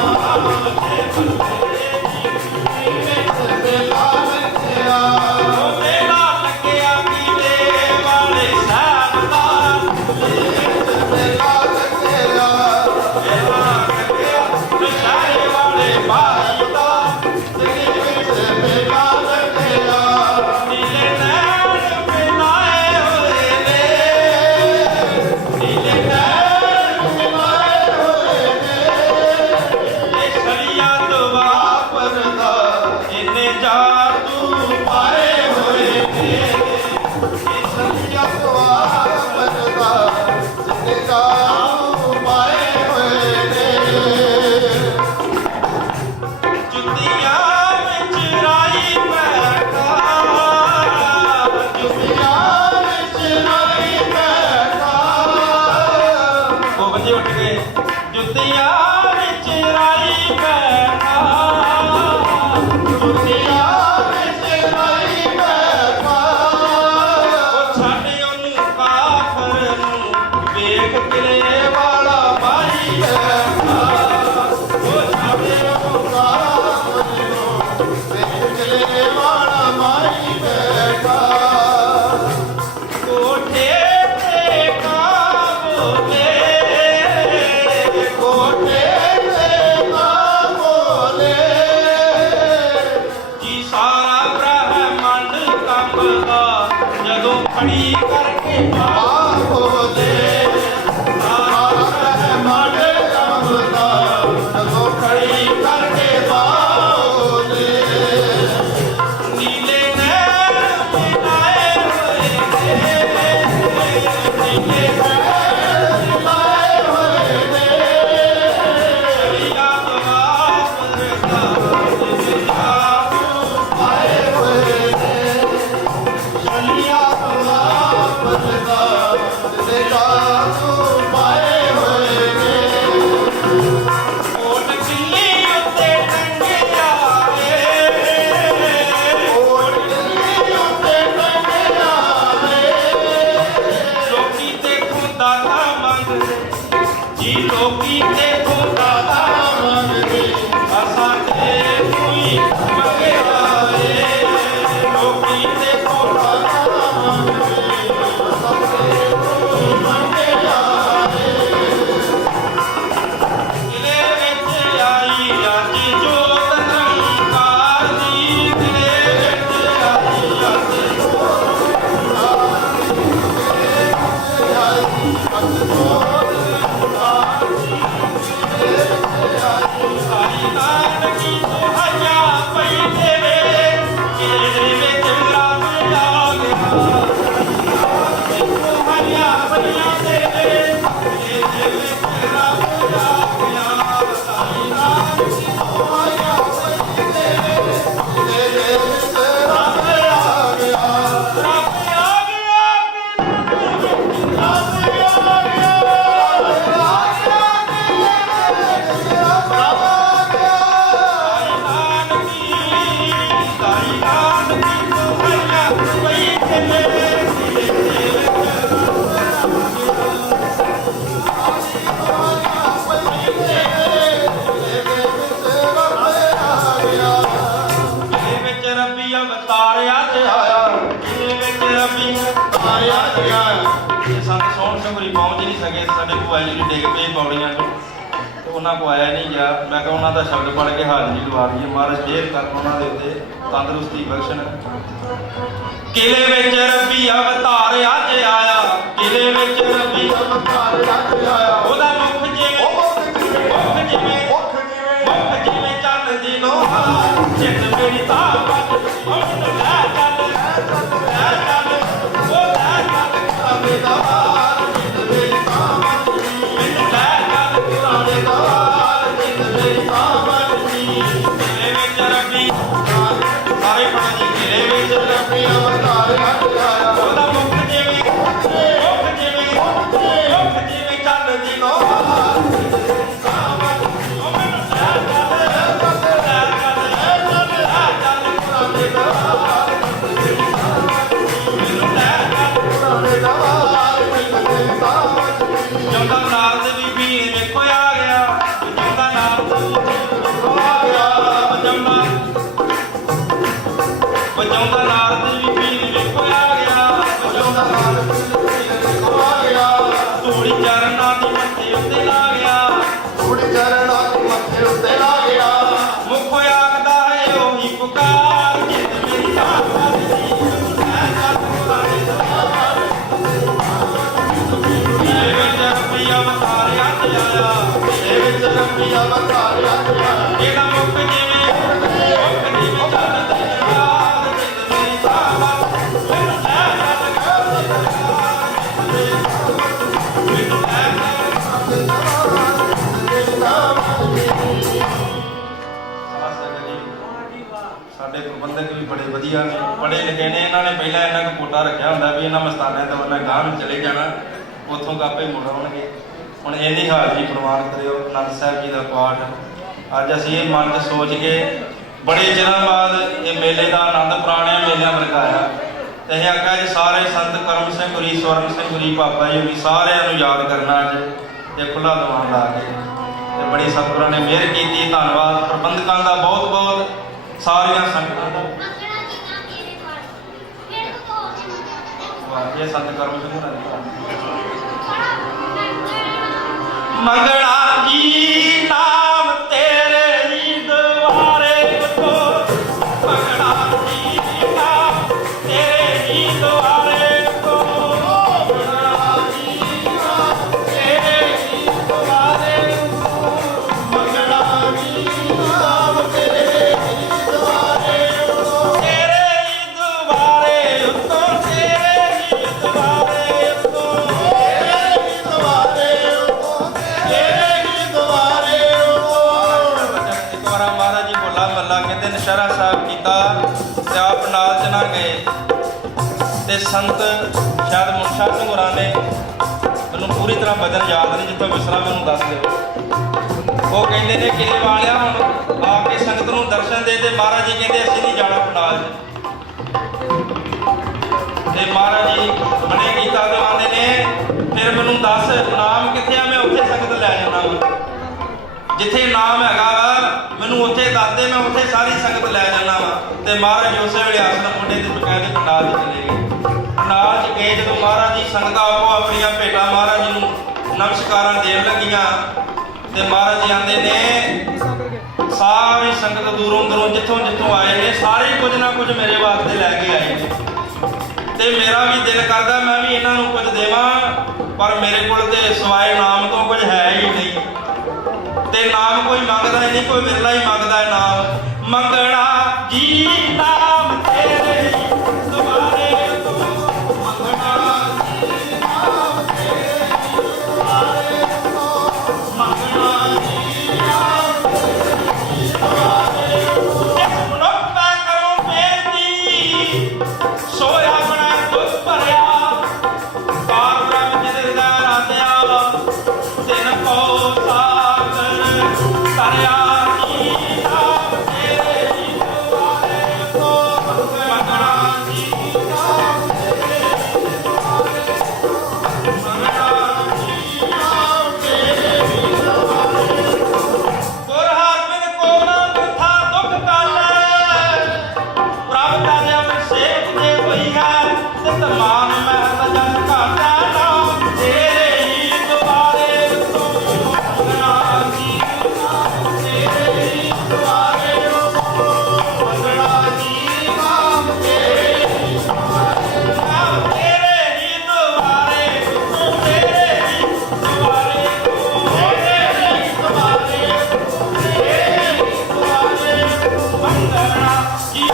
ਖੜੀ ਕਰਕੇ ਬਾਹੋ ਦੇ ਆਖੇ ਮਾਡੇ ਅਵਤਾਰ ਨਗੋ ਖੜੀ ਕਰਕੇ ਬਾਹੋ ਦੇ ਨੀਲੇ ਨੈਣ ਮਿਲਾਏ ਹੋਏ ਨੇ ਨੀਲੇ ਨੈਣ ਲਾਏ ਹੋਏ ਨੇ ਚੜੀਆਂ ਦਵਾਸ ਰਤਾ ਆਏ ਹੋਏ ਨੇ ਸ਼ਲੀਆ ਬਦਦਾ ਤੇ ਕਾਸੂ ਪਾਏ ਹੋਏ ਨੇ ਕੋਟ ਕਿੱਲੀ ਉੱਤੇ ਟੰਗਿਆ ਏ ਓਟ ਦਿੱਲੀ ਉੱਤੇ ਟੰਗਿਆ ਵੇ ਲੋਕੀ ਦੇਖੋ ਦਾਤਾ ਮੰਗਦੇ ਜੀ ਲੋਕੀ ਦੇਖੋ ਦਾਤਾ ਮੰਗਦੇ ਅਸਾਂ ਤੇ ਕੋਈ ਮੰਗਿਆ ਏ ਲੋਕੀ ਦੇਖੋ ਦਾਤਾ ਕਿਲੇ ਵਿੱਚ ਆਈ ਅੱਜ ਜੋਤ ਨਿਰੰਕਾਰ ਦੀ ਕਿਲੇ ਵਿੱਚ ਆਈ ਅੱਜ ਸਾਈ ਨਾਨਕੀ ਸੁਹਾਇਆ ਪਈ ਤੇਰੇ ਕਿਲੇ ਵਿੱਚ ਰੱਬ ਆ ਗਿਆ ਸੁਹਾਇਆ ਪਈਆਂ ਤੇਰੇ ਕਿਲੇ ਵਿੱਚ ਰੱਬ ਆ ਗਿਆ ਸਾਈ ਨਾਨਕੀ ਸੁਹਾਇਆ ਪਈ ਤੇਰੇ ਰੱਬ ਆ ਗਿਆ ਸਾਈ ਨਾਨਕੀ ਸੁਹਾਇਆ ਪਈ ਤੇਰੇ ਕਿਲੇ ਵਿੱਚ ਰੱਬੀ ਅਵਤਾਰਿਆ ਤੇ ਆਇਆ ਕਿਲੇ ਵਿੱਚ ਰੱਬੀ ਆਇਆ ਗਿਆ ਇਹ ਸੰਤ ਸੋਹਣ ਸਿੰਘ ਹੋਰੀ ਪਹੁੰਚ ਨਹੀਂ ਸਕੇ ਸਾਡੇ ਭੂਆ ਜੀ ਡਿੱਗ ਪਏ ਪੌੜੀਆਂ ਤੋਂ ਤੇ ਉਹਨਾਂ ਕੋ ਆਇਆ ਨਹੀਂ ਗਿਆ ਮੈਂ ਕਿਹਾ ਉਹਨਾਂ ਦਾ ਸ਼ਬਦ ਪੜ੍ਹ ਕੇ ਹਾਜ਼ਰੀ ਲਵਾ ਦਈਏ ਮਹਾਰਾਜ ਮਿਹਰ ਕਰਨ ਉਹਨਾਂ ਦੇ ਉੱਤੇ ਤੰਦਰੁਸਤੀ ਬਖਸ਼ਣ ਕਿਲੇ ਵਿੱਚ ਰੱਬੀ ਅਵਤਾਰ ਅੱਜ ਆਇਆ ਕਿਲੇ ਵਿੱਚ ਰੱਬੀ ਉਹਦਾ ਮੁਖ ਜਿਵੇਂ ਮੁਖ ਜਿਵੇਂ ਚੰਨ ਦੀ ਲੋਹਾ ਜਿੱਤ ਮੇਰੀ ਤਾਕਤ ਉਹਨੂੰ ਲੈ ਚੱਲ ਉਹ ਲੈ ਚੱਲ ਦਾ ਜਿੰਦ ਮੇਰੀ ਕਾਮਤ ਮੈਨੂੰ ਲੈ ਚੱਲ ਪੁਰਾਣੇ ਦਾ ਜਿੰਦ ਮੇਰੀ ਕਾਮਤ ਕਿਲੇ ਵਿੱਚ ਰੱਬੀ ਸਾਰੇ ਪੜ੍ਹ ਜੀ ਕਿਲੇ ਵਿੱਚ ਰੱਬੀ ਅਵਤਾਰ ਅੱਜ ਆਇਆ ਉਹਦਾ ਮੁਖ ਜਿਵੇਂ ਚੰਨ ਦੀ ਲੋਹਾ ਉਹ ਮੈਨੂੰ ਲੈ ਚੱਲ ਪੁਰਾਣੇ ਦਾ ਮੈਨੂੰ ਲੈ ਚੱਲ ਪੁਰਾਣੇ ਦਾ ਜਿੰਦ ਮੇਰੀ ਕਾਮਤ ਜਿਉਂਦਾ ਨਾਲ ਦੇ ਬੀਬੀ ਵੇਖੋ ਆ ਗਿਆ ਜਿਉਂਦਾ ਨਾਲ ਆ ਗਿਆ ਵਜਾਉਂਦਾ ਨਾਲ ਦੇ ਬੀਬੀ ਵੇਖੋ ਆ ਗਿਆ ਵਜਾਉਂਦਾ ਆ ਗਿਆ ਧੂੜੀ ਚਰਨਾਂ ਦੀ ਮੱਥੇ ਉੱਤੇ ਲਾ ਗਿਆ ਥੋੜੀ ਚਰਨਾਂ ਦੇ ਮੱਥੇ ਉੱਤੇ ਲਾ ਗਿਆ ਮੁਖ ਆਖਦਾ ਹੈ ਉਹੀ ਪੁਕਾਰ ਜਿੱਤ ਮੇਰੀ ਤਾਕਤ ਦੀ ਮੈਂ ਚੱਲ ਪੁਰਾਣੇ ਕਿਲੇ ਵਿੱਚ ਰੱਬੀ ਅਵਤਾਰ ਅੱਜ ਆਇਆ ਇਹ ਵਿੱਚ ਰੱਬੀ ਅਵਤਾਰ ਅੱਜ ਆਇਆ ਇਹਦਾ ਮੁਖ ਜਿਵੇਂ ਚੱਲ ਦੇ ਯਾਰ ਜਿੱਤ ਮੇਰੀ ਤਾਕਤ ਮੈਨੂੰ ਲੈ ਸਾਡੇ ਪ੍ਰਬੰਧਕ ਵੀ ਬੜੇ ਵਧੀਆ ਨੇ ਪੜ੍ਹੇ ਲਿਖੇ ਨੇ ਇਹਨਾਂ ਨੇ ਪਹਿਲਾਂ ਇਹਨਾਂ ਨੂੰ ਕੋਟਾ ਰੱਖਿਆ ਹੁੰਦਾ ਵੀ ਇਹਨਾਂ ਮਸਤਾਨਿਆਂ ਤੋਂ ਉਹਨਾਂ ਗਾਂਹ ਨੂੰ ਚਲੇ ਜਾਣਾ ਉੱਥੋਂ ਕਾਪੇ ਮੁੜ ਆਉਣਗੇ ਹੁਣ ਇਹਦੀ ਹਾਜ਼ਰੀ ਪ੍ਰਵਾਨ ਕਰਿਓ ਆਨੰਦ ਸਾਹਿਬ ਜੀ ਦਾ ਪਾਠ ਅੱਜ ਅਸੀਂ ਇਹ ਮਨ 'ਚ ਸੋਚ ਕੇ ਬੜੇ ਚਿਰਾਂ ਬਾਅਦ ਇਹ ਮੇਲੇ ਦਾ ਆਨੰਦ ਪੁਰਾਣਿਆਂ ਮੇਲਿਆਂ ਵਰਗਾ ਆਇਆ ਤੇ ਇਹ ਆਖਿਆ ਜੀ ਸਾਰੇ ਸੰਤ ਕਰਮ ਸਿੰਘ ਗੁਰੀ ਸਵਰਨ ਸਿੰਘ ਗੁਰੀ ਬਾਬਾ ਜੀ ਵੀ ਸਾਰਿਆਂ ਨੂੰ ਯਾਦ ਕਰਨਾ ਅੱਜ ਤੇ ਖੁੱਲਾ ਦੀਵਾਨ ਲਾ ਕੇ ਤੇ ਬੜੀ ਸਤਿਗੁਰਾਂ ਨੇ ਮਿਹਰ ਕੀਤੀ ਧੰਨਵਾਦ ਪ੍ਰਬੰਧਕਾਂ ਦਾ ਬਹੁਤ ਬਹੁਤ ਸਾਰੀਆਂ ਸੰਗਤਾਂ ਦਾ ਵਾਹ ਇਹ ਸੰਤ ਕਰਮ ਸਿੰਘ ਹੋਰਾਂ ਦੀ ਮੰਗਣਾ ਜੀ ਨਾਮ ਤੇਰੇ ਹੀ ਦੁਆਰੇ ਕੋ ਮੰਗਣਾ ਜੀ ਨਾਮ ਤੇਰੇ ਹੀ ਦੁਆਰੇ ਕੋ गए ते संत शायद मुंशा सिंह होरां ने मैनूं पूरी तरह भजन याद नहीं, जिੱਥੋਂ विसरा मैनूं दस दिओ। वो कहते ने किले वालिया हुण आके संगत नूं दर्शन दे, ते महाराज जी कहते असीं नहीं जाना पंडाल 'ਚ। ते महाराज जी मने कीता ते आंदे ने फिर मैनूं दस नाम कित्थे आ, मैं उत्थे संगत लै जाना वा, जिथे नाम हैगा वा मैनूं उत्थे दस दे, मैं उत्थे सारी संगत लै जाना वा। ते महाराज जी उस वेले आसन मुंडे ते बकायदे पंडाल 'ਚ चले गए। पंडाल 'ਚ गए जदों महाराज जी संगतां आपो अपणियां भेटां महाराज जी नूं नमस्कारां देण लगियां, ते महाराज जी आंदे ने सारी संगत दूरों दूरों जिथों जिथों आए ने सारे कुछ ना कुछ मेरे वास्ते लैके आए ने, ते मेरा भी दिल करदा मैं भी इन्हां नूं कुछ देवां, पर मेरे कोल ते सिवाए नाम तो कुछ है ही नहीं। ते नाम कोई मंगदा नहीं, कोई विरला ही मंगदा है नाम। मंगना जी नाम तेरे दुआरे तो, मंगना जी नाम तेरे दुआरे तो, मंगना जी नाम तेरे दुआरे तो। सुनो मैं करूं बेनती सोया बना दुख भरिया, पार ब्रह्म जिंदा राधिया तिन को सागर तरिया जी नाम तेरे दुआरे तो, मंगना जी नाम तेरे दुआरे तो, मंगना जी नाम तेरे दुआरे तो। गुर हर बिन को ना मिठा दुख काले, प्रभ तारे अभिषेक दे होई है, तित मान महल जन घाटा नाम तेरे ही दुआरे तो, मंगना जी नाम तेरे ही दुआरे तो, मंगना जी नाम तेरे ही दुआरे, नाम तेरे ही दुआरे तो, तेरे ही दुआरे तो, तेरे ही दुआरे तो, तेरे ही दुआरे तो, मंगना जी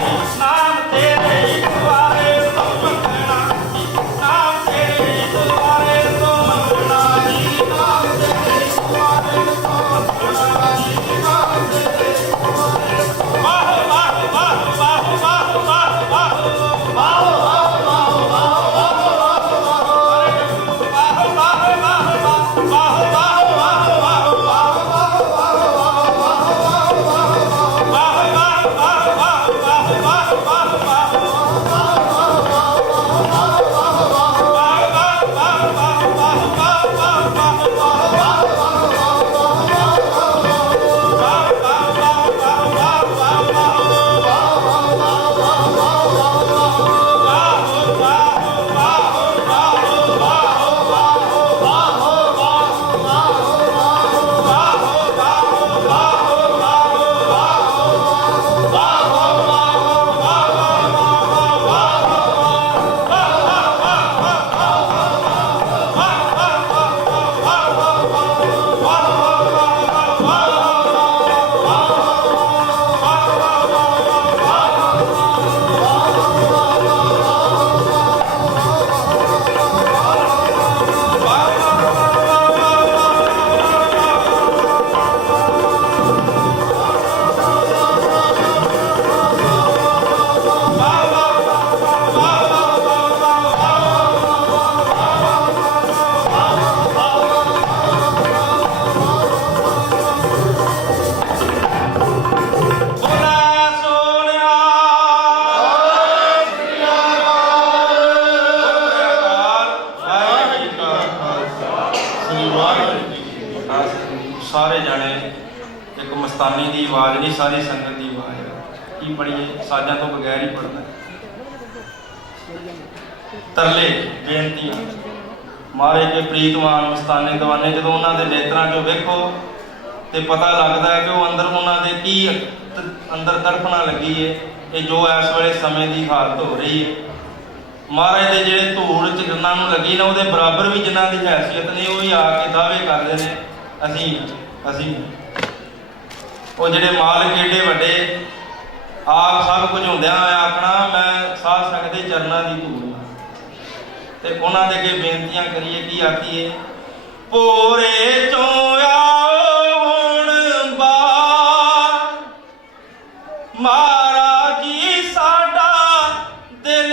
नाम तेरे ही दुआरे तो, मंगना जी नाम तेरे ही दुआरे तो, मंगना जी नाम तेरे ही दुआरे तो, मंगना जी नाम तेरे ही दुआरे तो। वाह वाह वाह वाह वाह वाह वाह वाह ਸਾਰੇ ਜਾਣੇ ਇੱਕ ਮਸਤਾਨੀ ਦੀ ਆਵਾਜ਼ ਨਹੀਂ, ਸਾਰੀ ਸੰਗਤ ਦੀ ਆਵਾਜ਼ ਹੈ। ਕੀ ਪੜੀਏ, ਸਾਜ਼ਾਂ ਤੋਂ ਬਗੈਰ ਹੀ ਪੜਨਾ। ਤਰਲੇ ਬੇਨਤੀਆਂ ਮਾਰੇ ਕੇ ਪ੍ਰੀਤਮਾਨ ਮਸਤਾਨੇ ਦਵਾਨੇ, ਜਦੋਂ ਉਹਨਾਂ ਦੇ ਨੇਤਰਾਂ 'ਚੋਂ ਵੇਖੋ ਤੇ ਪਤਾ ਲੱਗਦਾ ਹੈ ਕਿ ਉਹ ਅੰਦਰ ਉਹਨਾਂ ਦੇ ਕੀ ਅੰਦਰ ਤੜਫਣਾ ਲੱਗੀ ਹੈ। ਇਹ ਜੋ ਇਸ ਵੇਲੇ ਸਮੇਂ ਦੀ ਹਾਲਤ ਹੋ ਰਹੀ ਹੈ, ਮਹਾਰਾਜ ਦੇ ਜਿਹੜੇ ਧੂੜ ਚ ਜਿਨ੍ਹਾਂ ਨੂੰ ਲੱਗੀ ਨਾ, ਉਹਦੇ ਬਰਾਬਰ ਵੀ ਜਿਨ੍ਹਾਂ ਦੀ ਹੈਸੀਅਤ ਨਹੀਂ, ਉਹ ਹੀ ਆ ਕੇ ਦਾਅਵੇ ਕਰਦੇ ਨੇ ਅਸੀਂ ਉਹ ਜਿਹੜੇ ਮਾਲਕ ਏਡੇ ਵੱਡੇ ਆਪ ਸਭ ਕੁਝ ਹੁੰਦਿਆਂ ਹੋਇਆ ਆਪਣਾ ਮੈਂ ਸਾਧ ਸੰਗਤ ਦੇ ਚਰਨਾਂ ਦੀ ਧੂੜ ਤੇ ਉਹਨਾਂ ਦੇ ਅੱਗੇ ਬੇਨਤੀਆਂ ਕਰੀਏ। ਕੀ ਆਖੀਏ? ਭੋਰੇ ਚੋਂ ਆਓ ਹੁਣ ਬਾਹਰ, ਮਹਾਰਾਜ ਜੀ ਸਾਡਾ ਦਿਲ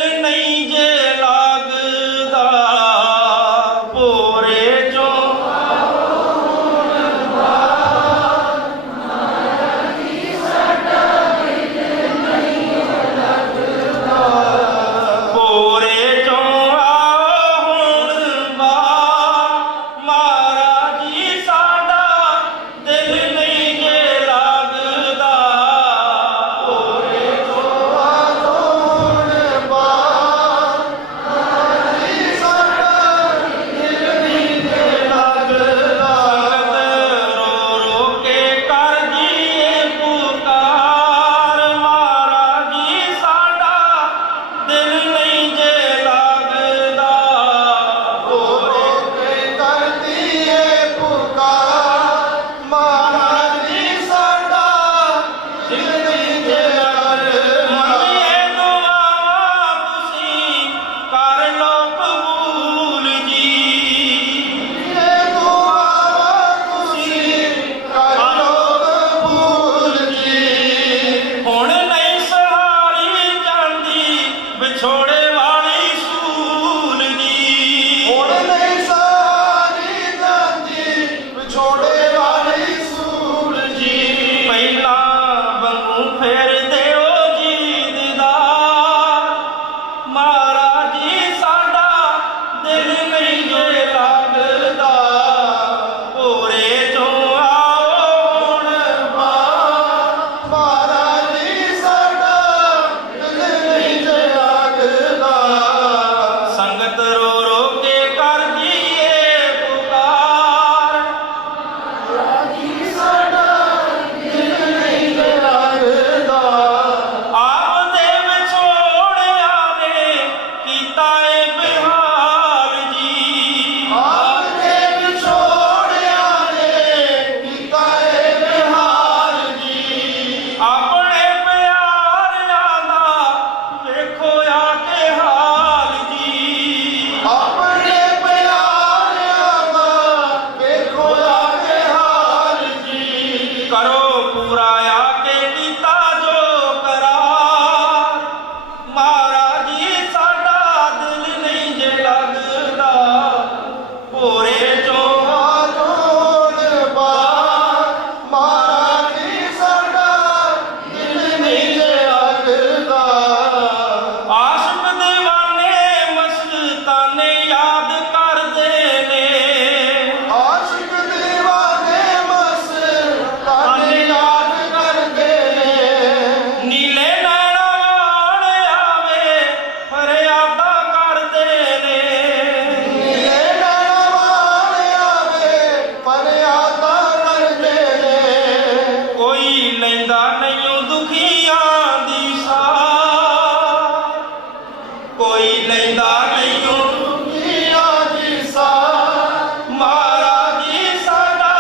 ਕੋਈ ਲੈਂਦਾ ਨਹੀਂ ਦੁਨੀਆ ਦੀ ਸਾਰ ਮਹਾਰਾਜ ਜੀ ਸਾਡਾ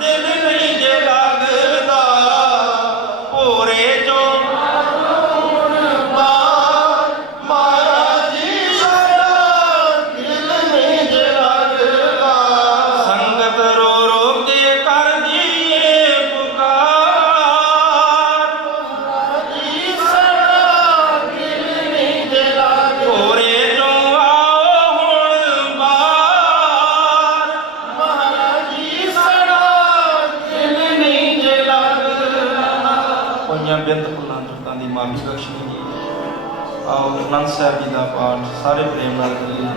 ਦਿਲ ਨਹੀਂ ਜੇ ਲੱਗਦਾ ਭੋਰੇ ਚੋਂ ਮਹਾਰਾਜ ਜੀ ਸਾਡਾ ਦਿਲ ਨਹੀਂ ਜੇ ਲੱਗਦਾ ਸੰਗਤ ਰੋ ਰੋ ਕੇ ਕਰਦੀ ਏ ਪੁਕਾਰ ਜੀ ਸਾਡਾ ਦਿਲ ਨਹੀਂ ਜੇ ਲੱਗਦਾ ਭੋਰੇ ਚੋਂ ਆਓ ਹੁਣ ਬਾਹਰ ਮਹਾਰਾਜ ਜੀ ਸਾਡਾ ਦਿਲ ਨਹੀਂ ਜੇ ਲੱਗਦਾ ਹੋਈਆਂ ਬਿੰਦ ਫੁੱਲਾਂ ਚੁੱਕਾਂ ਦੀ ਮਾਫੀ ਬਖਸ਼ਣੀ ਜੀ ਆਓ ਅਨੰਦ ਸਾਹਿਬ ਜੀ ਦਾ ਪਾਠ ਸਾਰੇ ਪ੍ਰੇਮ ਨਾਲ ਕਰੀਏ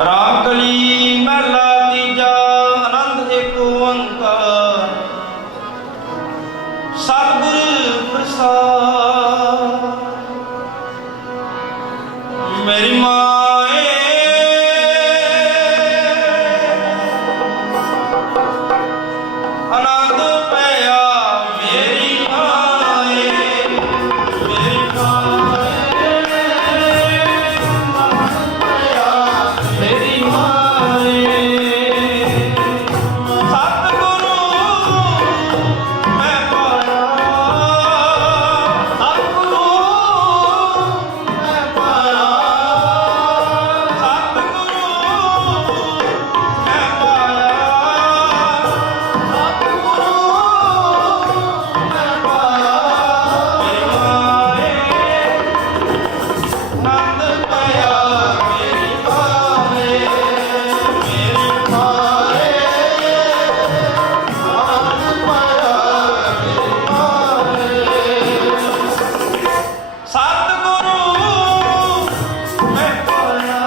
ਰਾਮ ਕਲੀ ਮਹਲਾ ਤੀਜਾ ਆਨੰਦ ਏਕ ਓੰਕਾਰ ਸਤਿਗੁਰ ਪ੍ਰਸਾਦ ਮੇਰੀ ਮਾਏ ਆਨੰਦ ਪਿਆ ਮੇਰੀ ਮਾਏ ਮੇਰੀ ਮਾਏ ਮੇਰੀ ਮਾਏ ਸਤਿਗੁਰੂ ਮੈਂ ਪਾਇਆ ਸਤਿਗੁਰੂ ਮੈਂ ਪਾਇਆ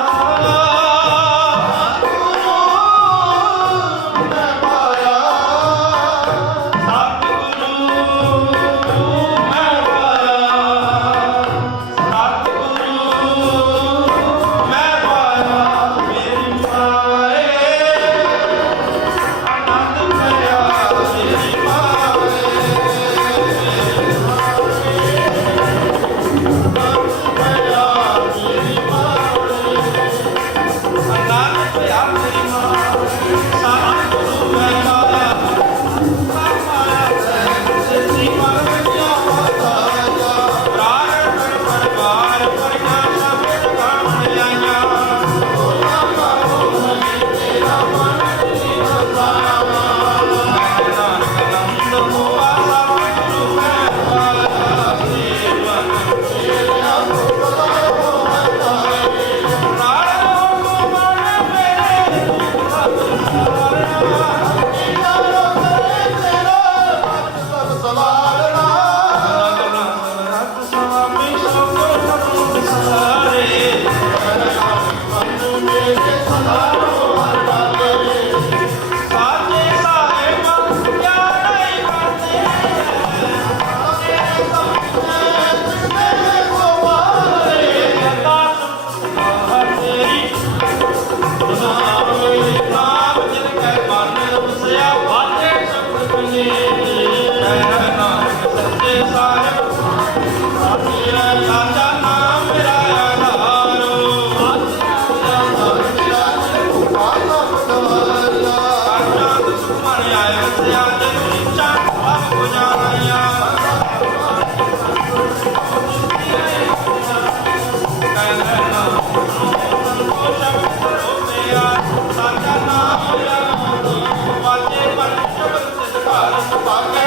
ਸਾਡਾ ਨਾਮ ਲਿਆ ਵਾਜੇ ਪਰ ਸ਼ਬਦ ਸਿਧਾਰ ਪਾਕੇ